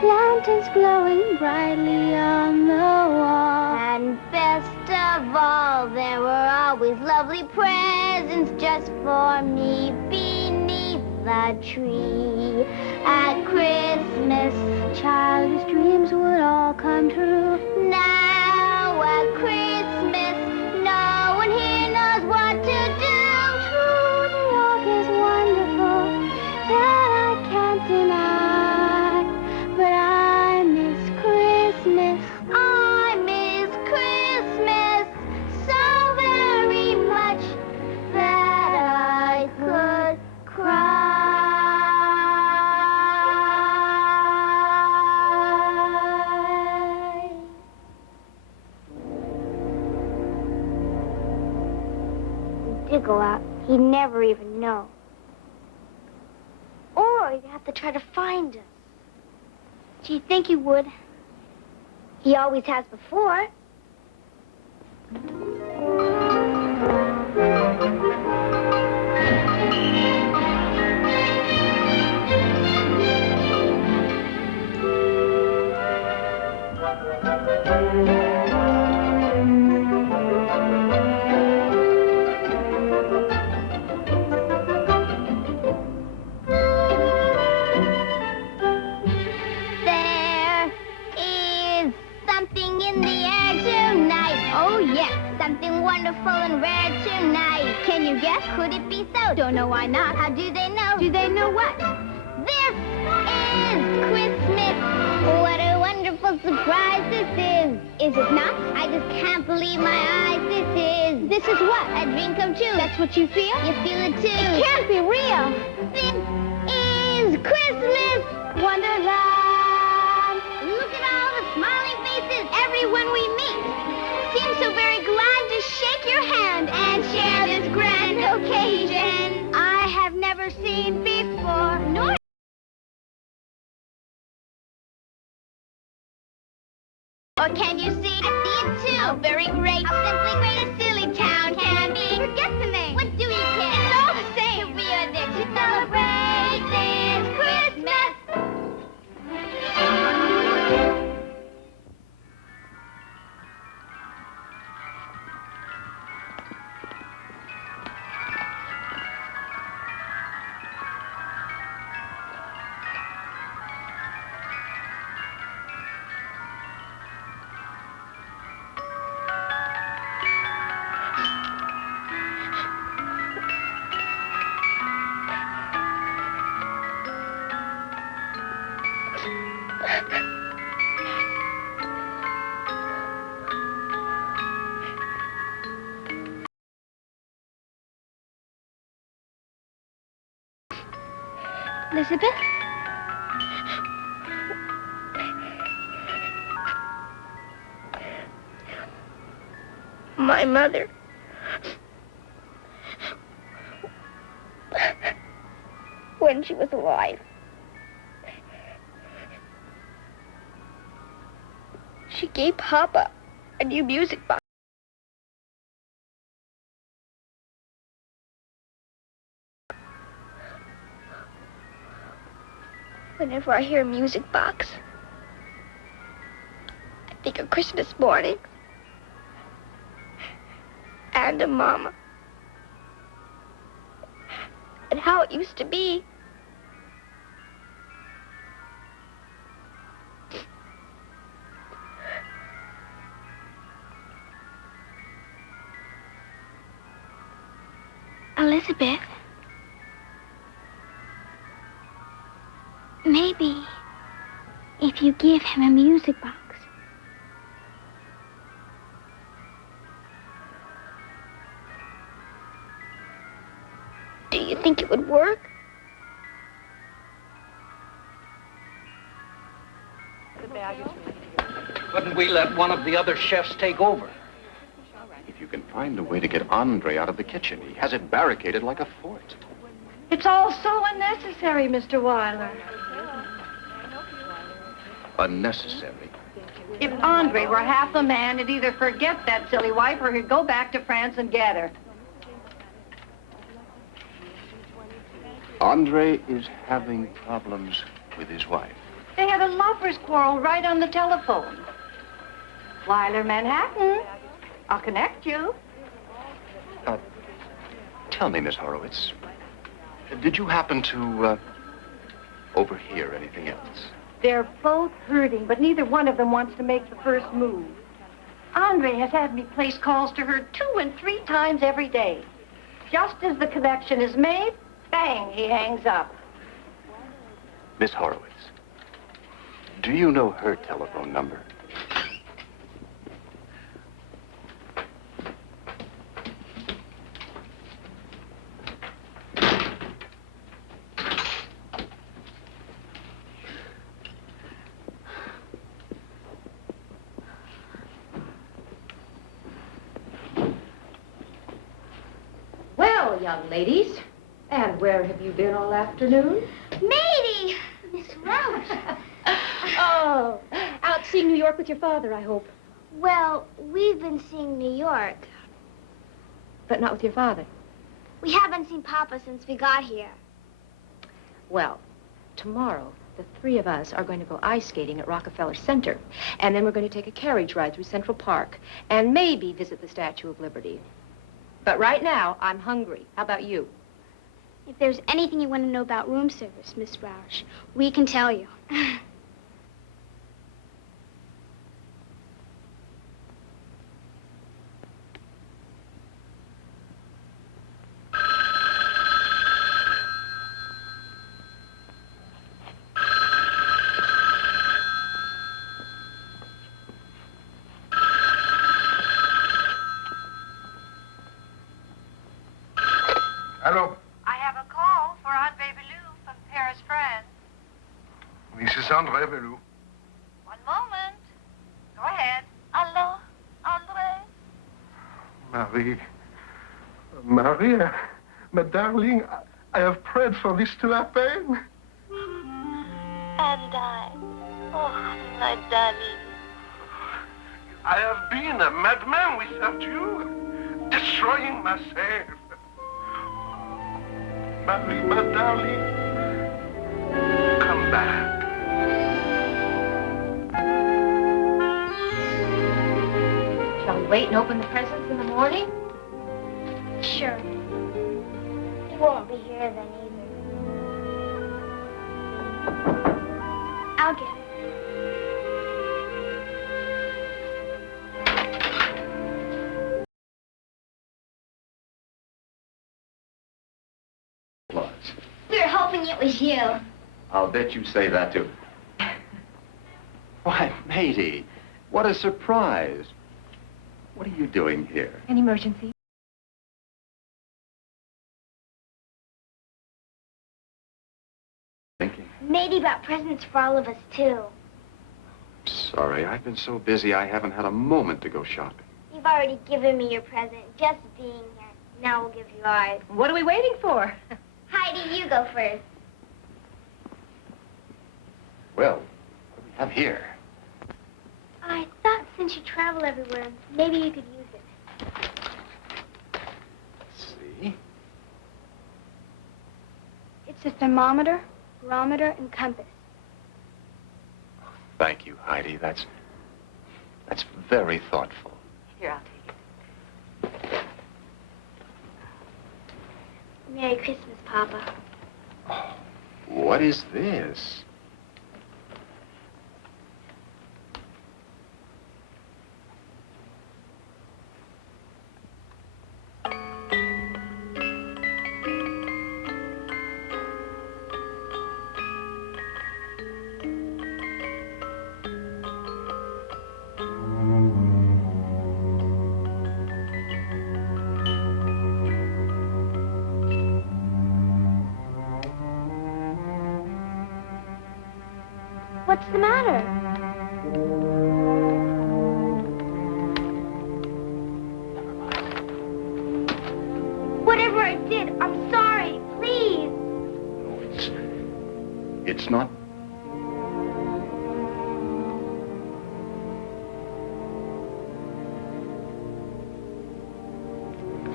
lanterns glowing brightly on the wall. And best of all, there were always lovely presents just for me beneath the tree. At Christmas, childish dreams would all come true. Now at Christmas, no one here knows what to do. True, New York is wonderful, that I can't deny. But I miss Christmas. I miss Christmas so very much that I could cry. go out. He'd never even know. Or he'd have to try to find us. Do you think he would? He always has before. Something wonderful and rare tonight. Can you guess? Could it be so? Don't know why not. How do they know? Do they know what? This is Christmas. What a wonderful surprise this is. Is it not? I just can't believe my eyes. This is what? A dream come true. That's what you feel? You feel it too. It can't be real. This is Christmas Wonderland. Look at all the smiling faces, everyone we meet. Seems so very glad to shake your hand and share this grand occasion I have never seen before, nor... Or can you see? I see it too. How very great. How simply great a silly town can be. Forget the name. What do you care? It's all the same. To be a dick to celebrate this Christmas. Elizabeth? My mother. When she was alive. She gave Papa a new music box. Whenever I hear a music box, I think of Christmas morning and of Mama and how it used to be. Elizabeth. Maybe if you give him a music box. Do you think it would work? Couldn't we let one of the other chefs take over? If you can find a way to get Andre out of the kitchen, he has it barricaded like a fort. It's all so unnecessary, Mr. Weiler. Unnecessary. If Andre were half a man, he'd either forget that silly wife or he'd go back to France and get her. Andre is having problems with his wife. They had a lover's quarrel right on the telephone. Weiler, Manhattan. I'll connect you. Tell me, Miss Horowitz, did you happen to overhear anything else? They're both hurting, but neither one of them wants to make the first move. Andre has had me place calls to her 2 and 3 times every day. Just as the connection is made, bang, he hangs up. Miss Horowitz, do you know her telephone number? young ladies. And where have you been all afternoon? Matey! Miss Roach. Oh, out seeing New York with your father, I hope. Well, we've been seeing New York. But not with your father. We haven't seen Papa since we got here. Well, tomorrow, the three of us are going to go ice skating at Rockefeller Center. And then we're going to take a carriage ride through Central Park. And maybe visit the Statue of Liberty. But right now, I'm hungry. How about you? If there's anything you want to know about room service, Miss Roush, we can tell you. Hello. I have a call for Andre Bellew from Paris, France. This is Andre Bellew. One moment. Go ahead. Hello, Andre? Maria, my darling, I have prayed for this to happen. And I. Oh, my darling. I have been a madman without you, destroying myself. Marie, my darling, come back. Shall we wait and open the presents in the morning? Sure. You won't be here then either. I'll get it. We were hoping it was you. I'll bet you say that, too. Why, matey, what a surprise. What are you doing here? An emergency. Thinking. Matey bought presents for all of us, too. Sorry, I've been so busy I haven't had a moment to go shopping. You've already given me your present, just being here. Now we'll give you ours. What are we waiting for? Heidi, you go first. Well, what do we have here? I thought since you travel everywhere, maybe you could use it. Let's see. It's a thermometer, barometer, and compass. Thank you, Heidi. That's very thoughtful. Here, I'll take it. Merry Christmas, Papa. Oh, what is this? What's the matter? Whatever I did, I'm sorry. Please. No, it's not.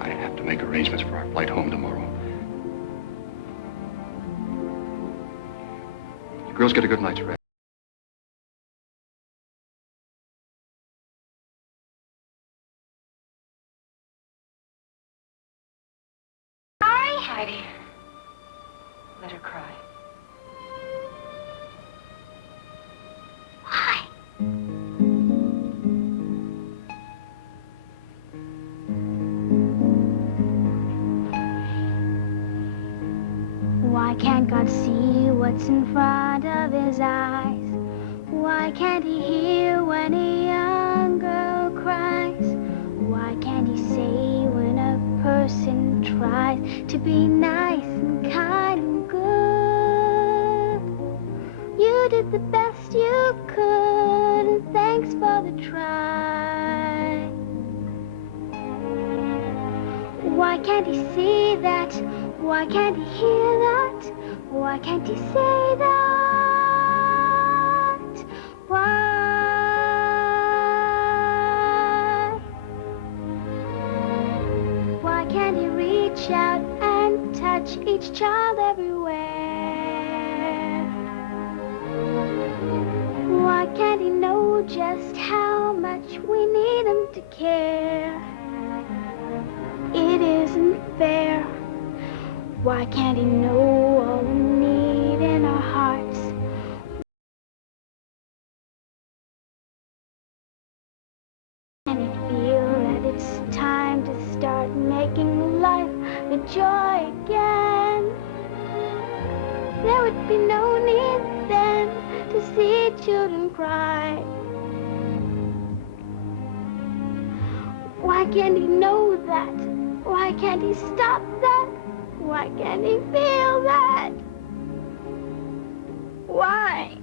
I have to make arrangements for our flight home tomorrow. You girls get a good night's rest. Heidi, let her cry. Why can't God see what's in front of his eyes? Why can't he hear when a young girl cries? Why can't he say when a person tries to be nice and kind and good? You did the best you could, and thanks for the try. Why Why can't he see that? Why can't he hear that? Why can't he say that? Why can't he reach out and touch each child everywhere? Why can't he know just how much we need him to care? It isn't fair. Why can't he know all we need in our hearts? Can he feel that it's time to start making life a joy again? There would be no need then to see children cry. Why can't he know that? Why can't he stop that? Why can't he feel that? Why?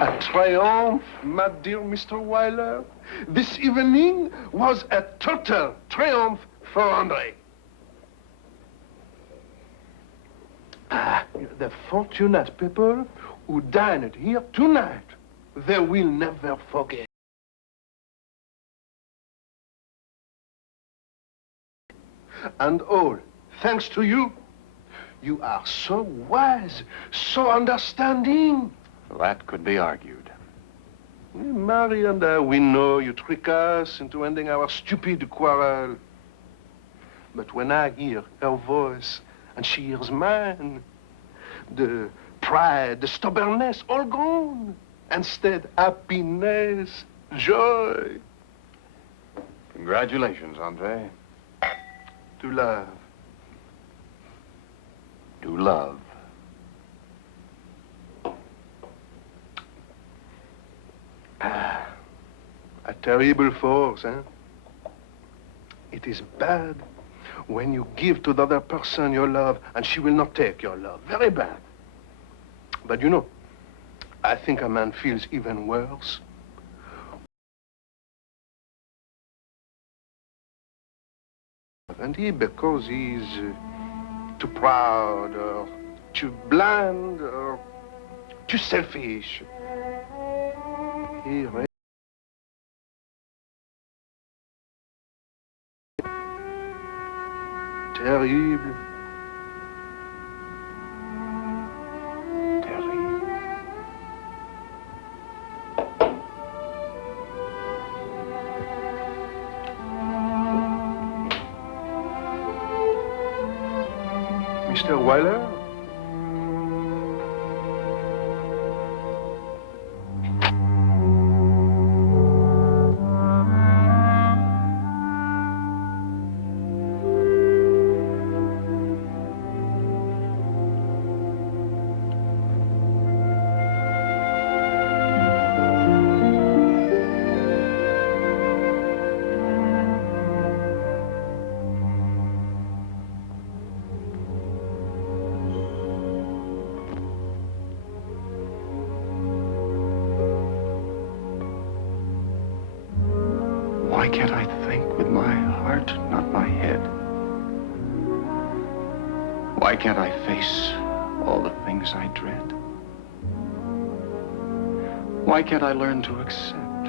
A triumph, my dear Mr. Weiler. This evening was a total triumph for Andre. The fortunate people who dined here tonight, they will never forget. And all, thanks to you, you are so wise, so understanding. That could be argued. Mary and I, we know you trick us into ending our stupid quarrel. But when I hear her voice and she hears mine, the pride, the stubbornness, all gone. Instead, happiness, joy. Congratulations, Andre. To love. To love. A terrible force, eh? It is bad when you give to the other person your love and she will not take your love. Very bad. But you know, I think a man feels even worse. And he, because he's too proud or too blind or too selfish, he terrible. Terrible. Mr. Weiler? Why can't I think with my heart, not my head? Why can't I face all the things I dread? Why can't I learn to accept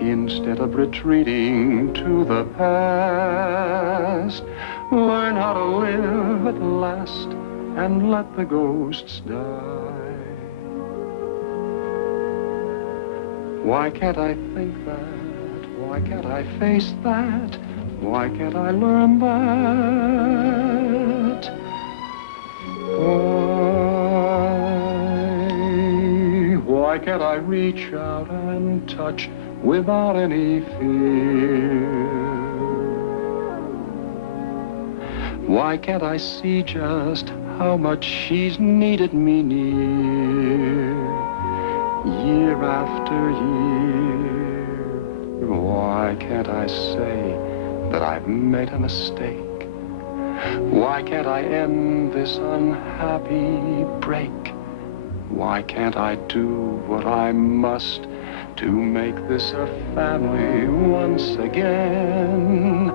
instead of retreating to the past? Learn how to live at last and let the ghosts die. Why can't I think that? Why can't I face that? Why can't I learn that? Why can't I reach out and touch without any fear? Why can't I see just how much she's needed me near, year after year? Why can't I say that I've made a mistake Why can't I end this unhappy break? Why can't I do what I must to make this a family once again?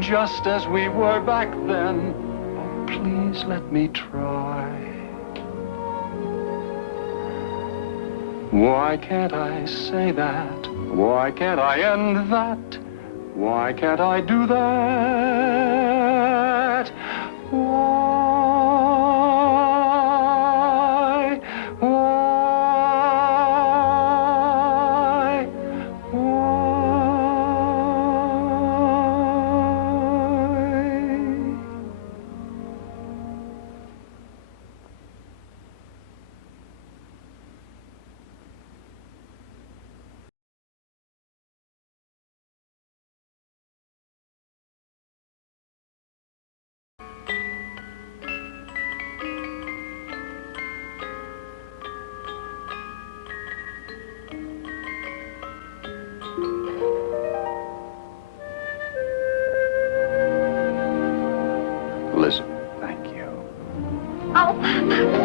Just as we were back then. Oh, please let me try. Why can't I say that? Why can't I end that? Why can't I do that? Why? Why? Why? Elizabeth, thank you. Oh, Papa.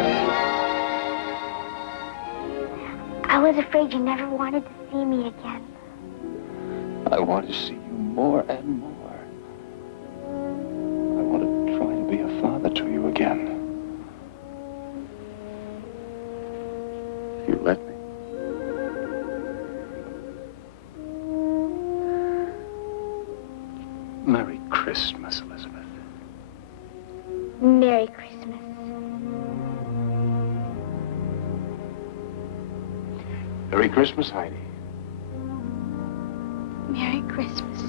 I was afraid you never wanted to see me again. I want to see you more and more. I want to try to be a father to you again. If you let me. Merry Christmas, Elizabeth. Merry Christmas. Merry Christmas, Heidi. Merry Christmas.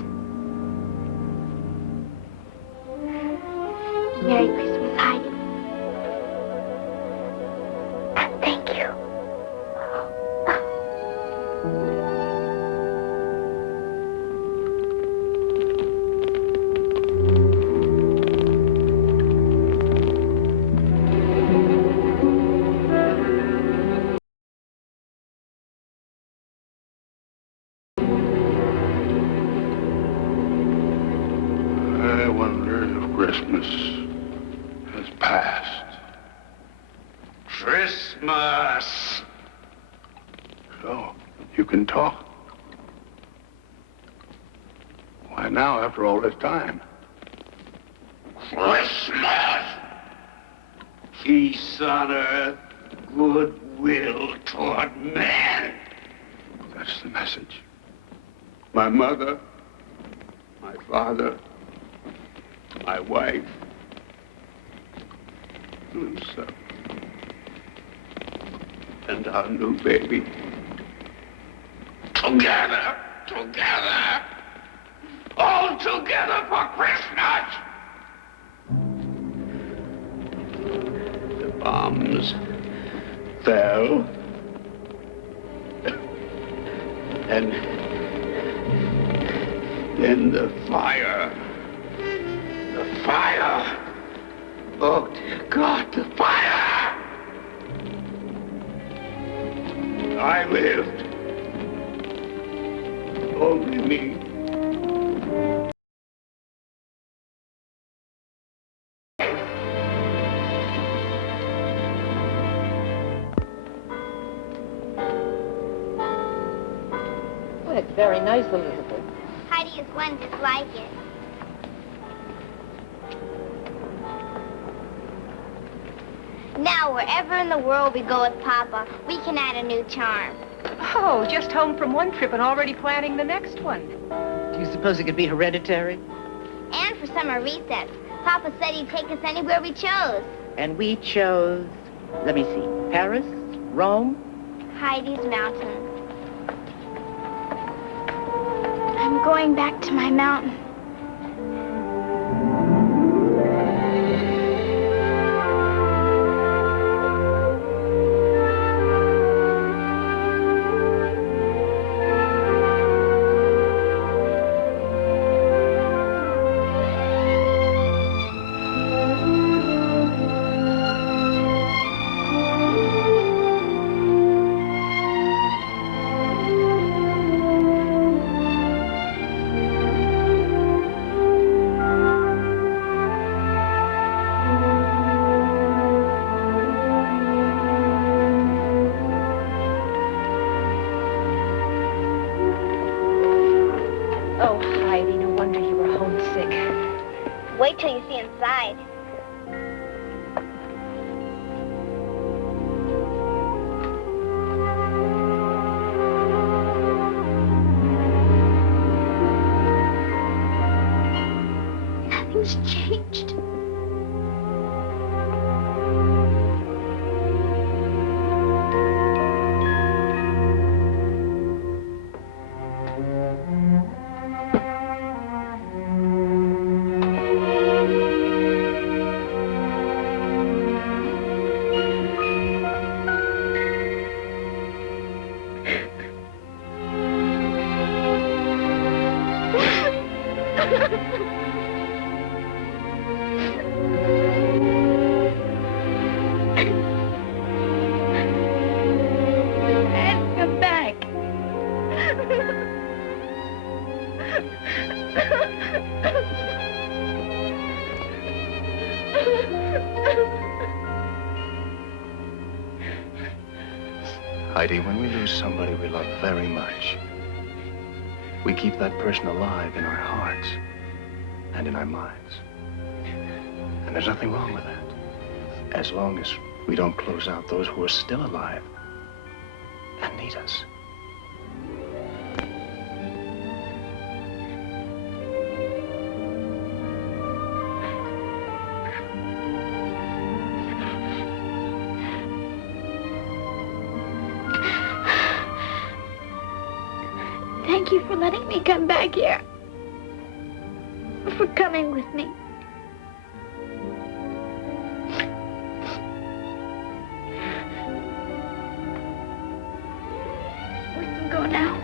Merry Christmas, Heidi. And thank you. I wonder if Christmas has passed. Christmas! So, you can talk? Why now, after all this time? Christmas! Peace on earth, goodwill toward men. That's the message. My mother, my father, my wife, Lucia, and our new baby. Together, all together for Christmas. The bombs fell, and then the fire. Oh, dear God, the fire! I lived. Only me. Well, it's very nice, Elizabeth. Heidi is one just like it. Now, wherever in the world we go with Papa, we can add a new charm. Oh, just home from one trip and already planning the next one. Do you suppose it could be hereditary? And for summer recess, Papa said he'd take us anywhere we chose. And we chose, let me see, Paris, Rome? Heidi's mountain. I'm going back to my mountain. Wait till you see inside. Nothing's changed. Come back. Heidi, when we lose somebody we love very much, we keep that person alive in our hearts and in our minds. And there's nothing wrong with that, as long as we don't close out those who are still alive and need us. Thank you for letting me come back here. For coming with me. We can go now.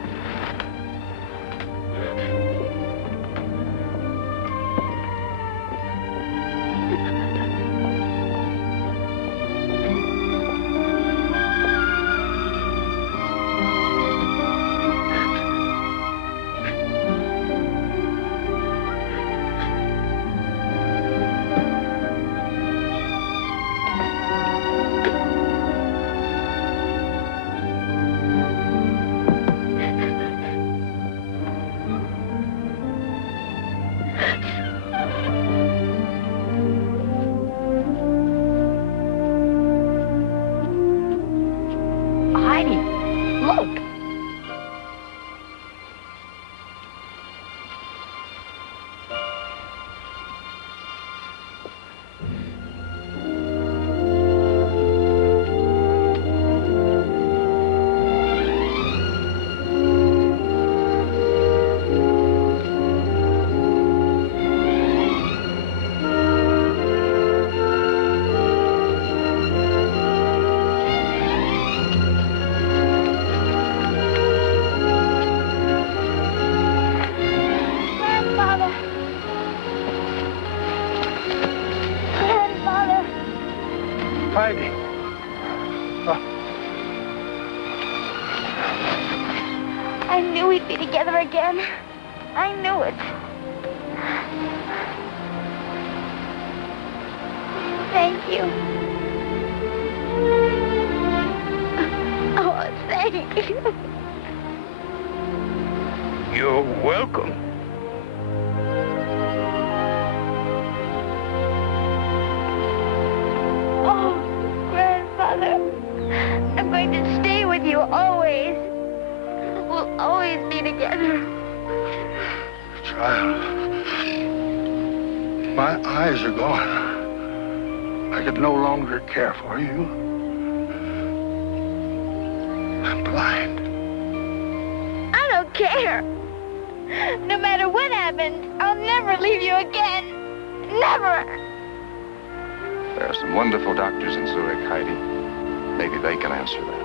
Heidi, look. Grandfather. Grandfather. Heidi. I knew we'd be together again. I knew it. Thank you. Oh, thank you. You're welcome. Oh, Grandfather, I'm going to stay with you always. We'll always be together. Child, my eyes are gone. I could no longer care for you. I'm blind. I don't care. No matter what happens, I'll never leave you again. Never. There are some wonderful doctors in Zurich, Heidi. Maybe they can answer that.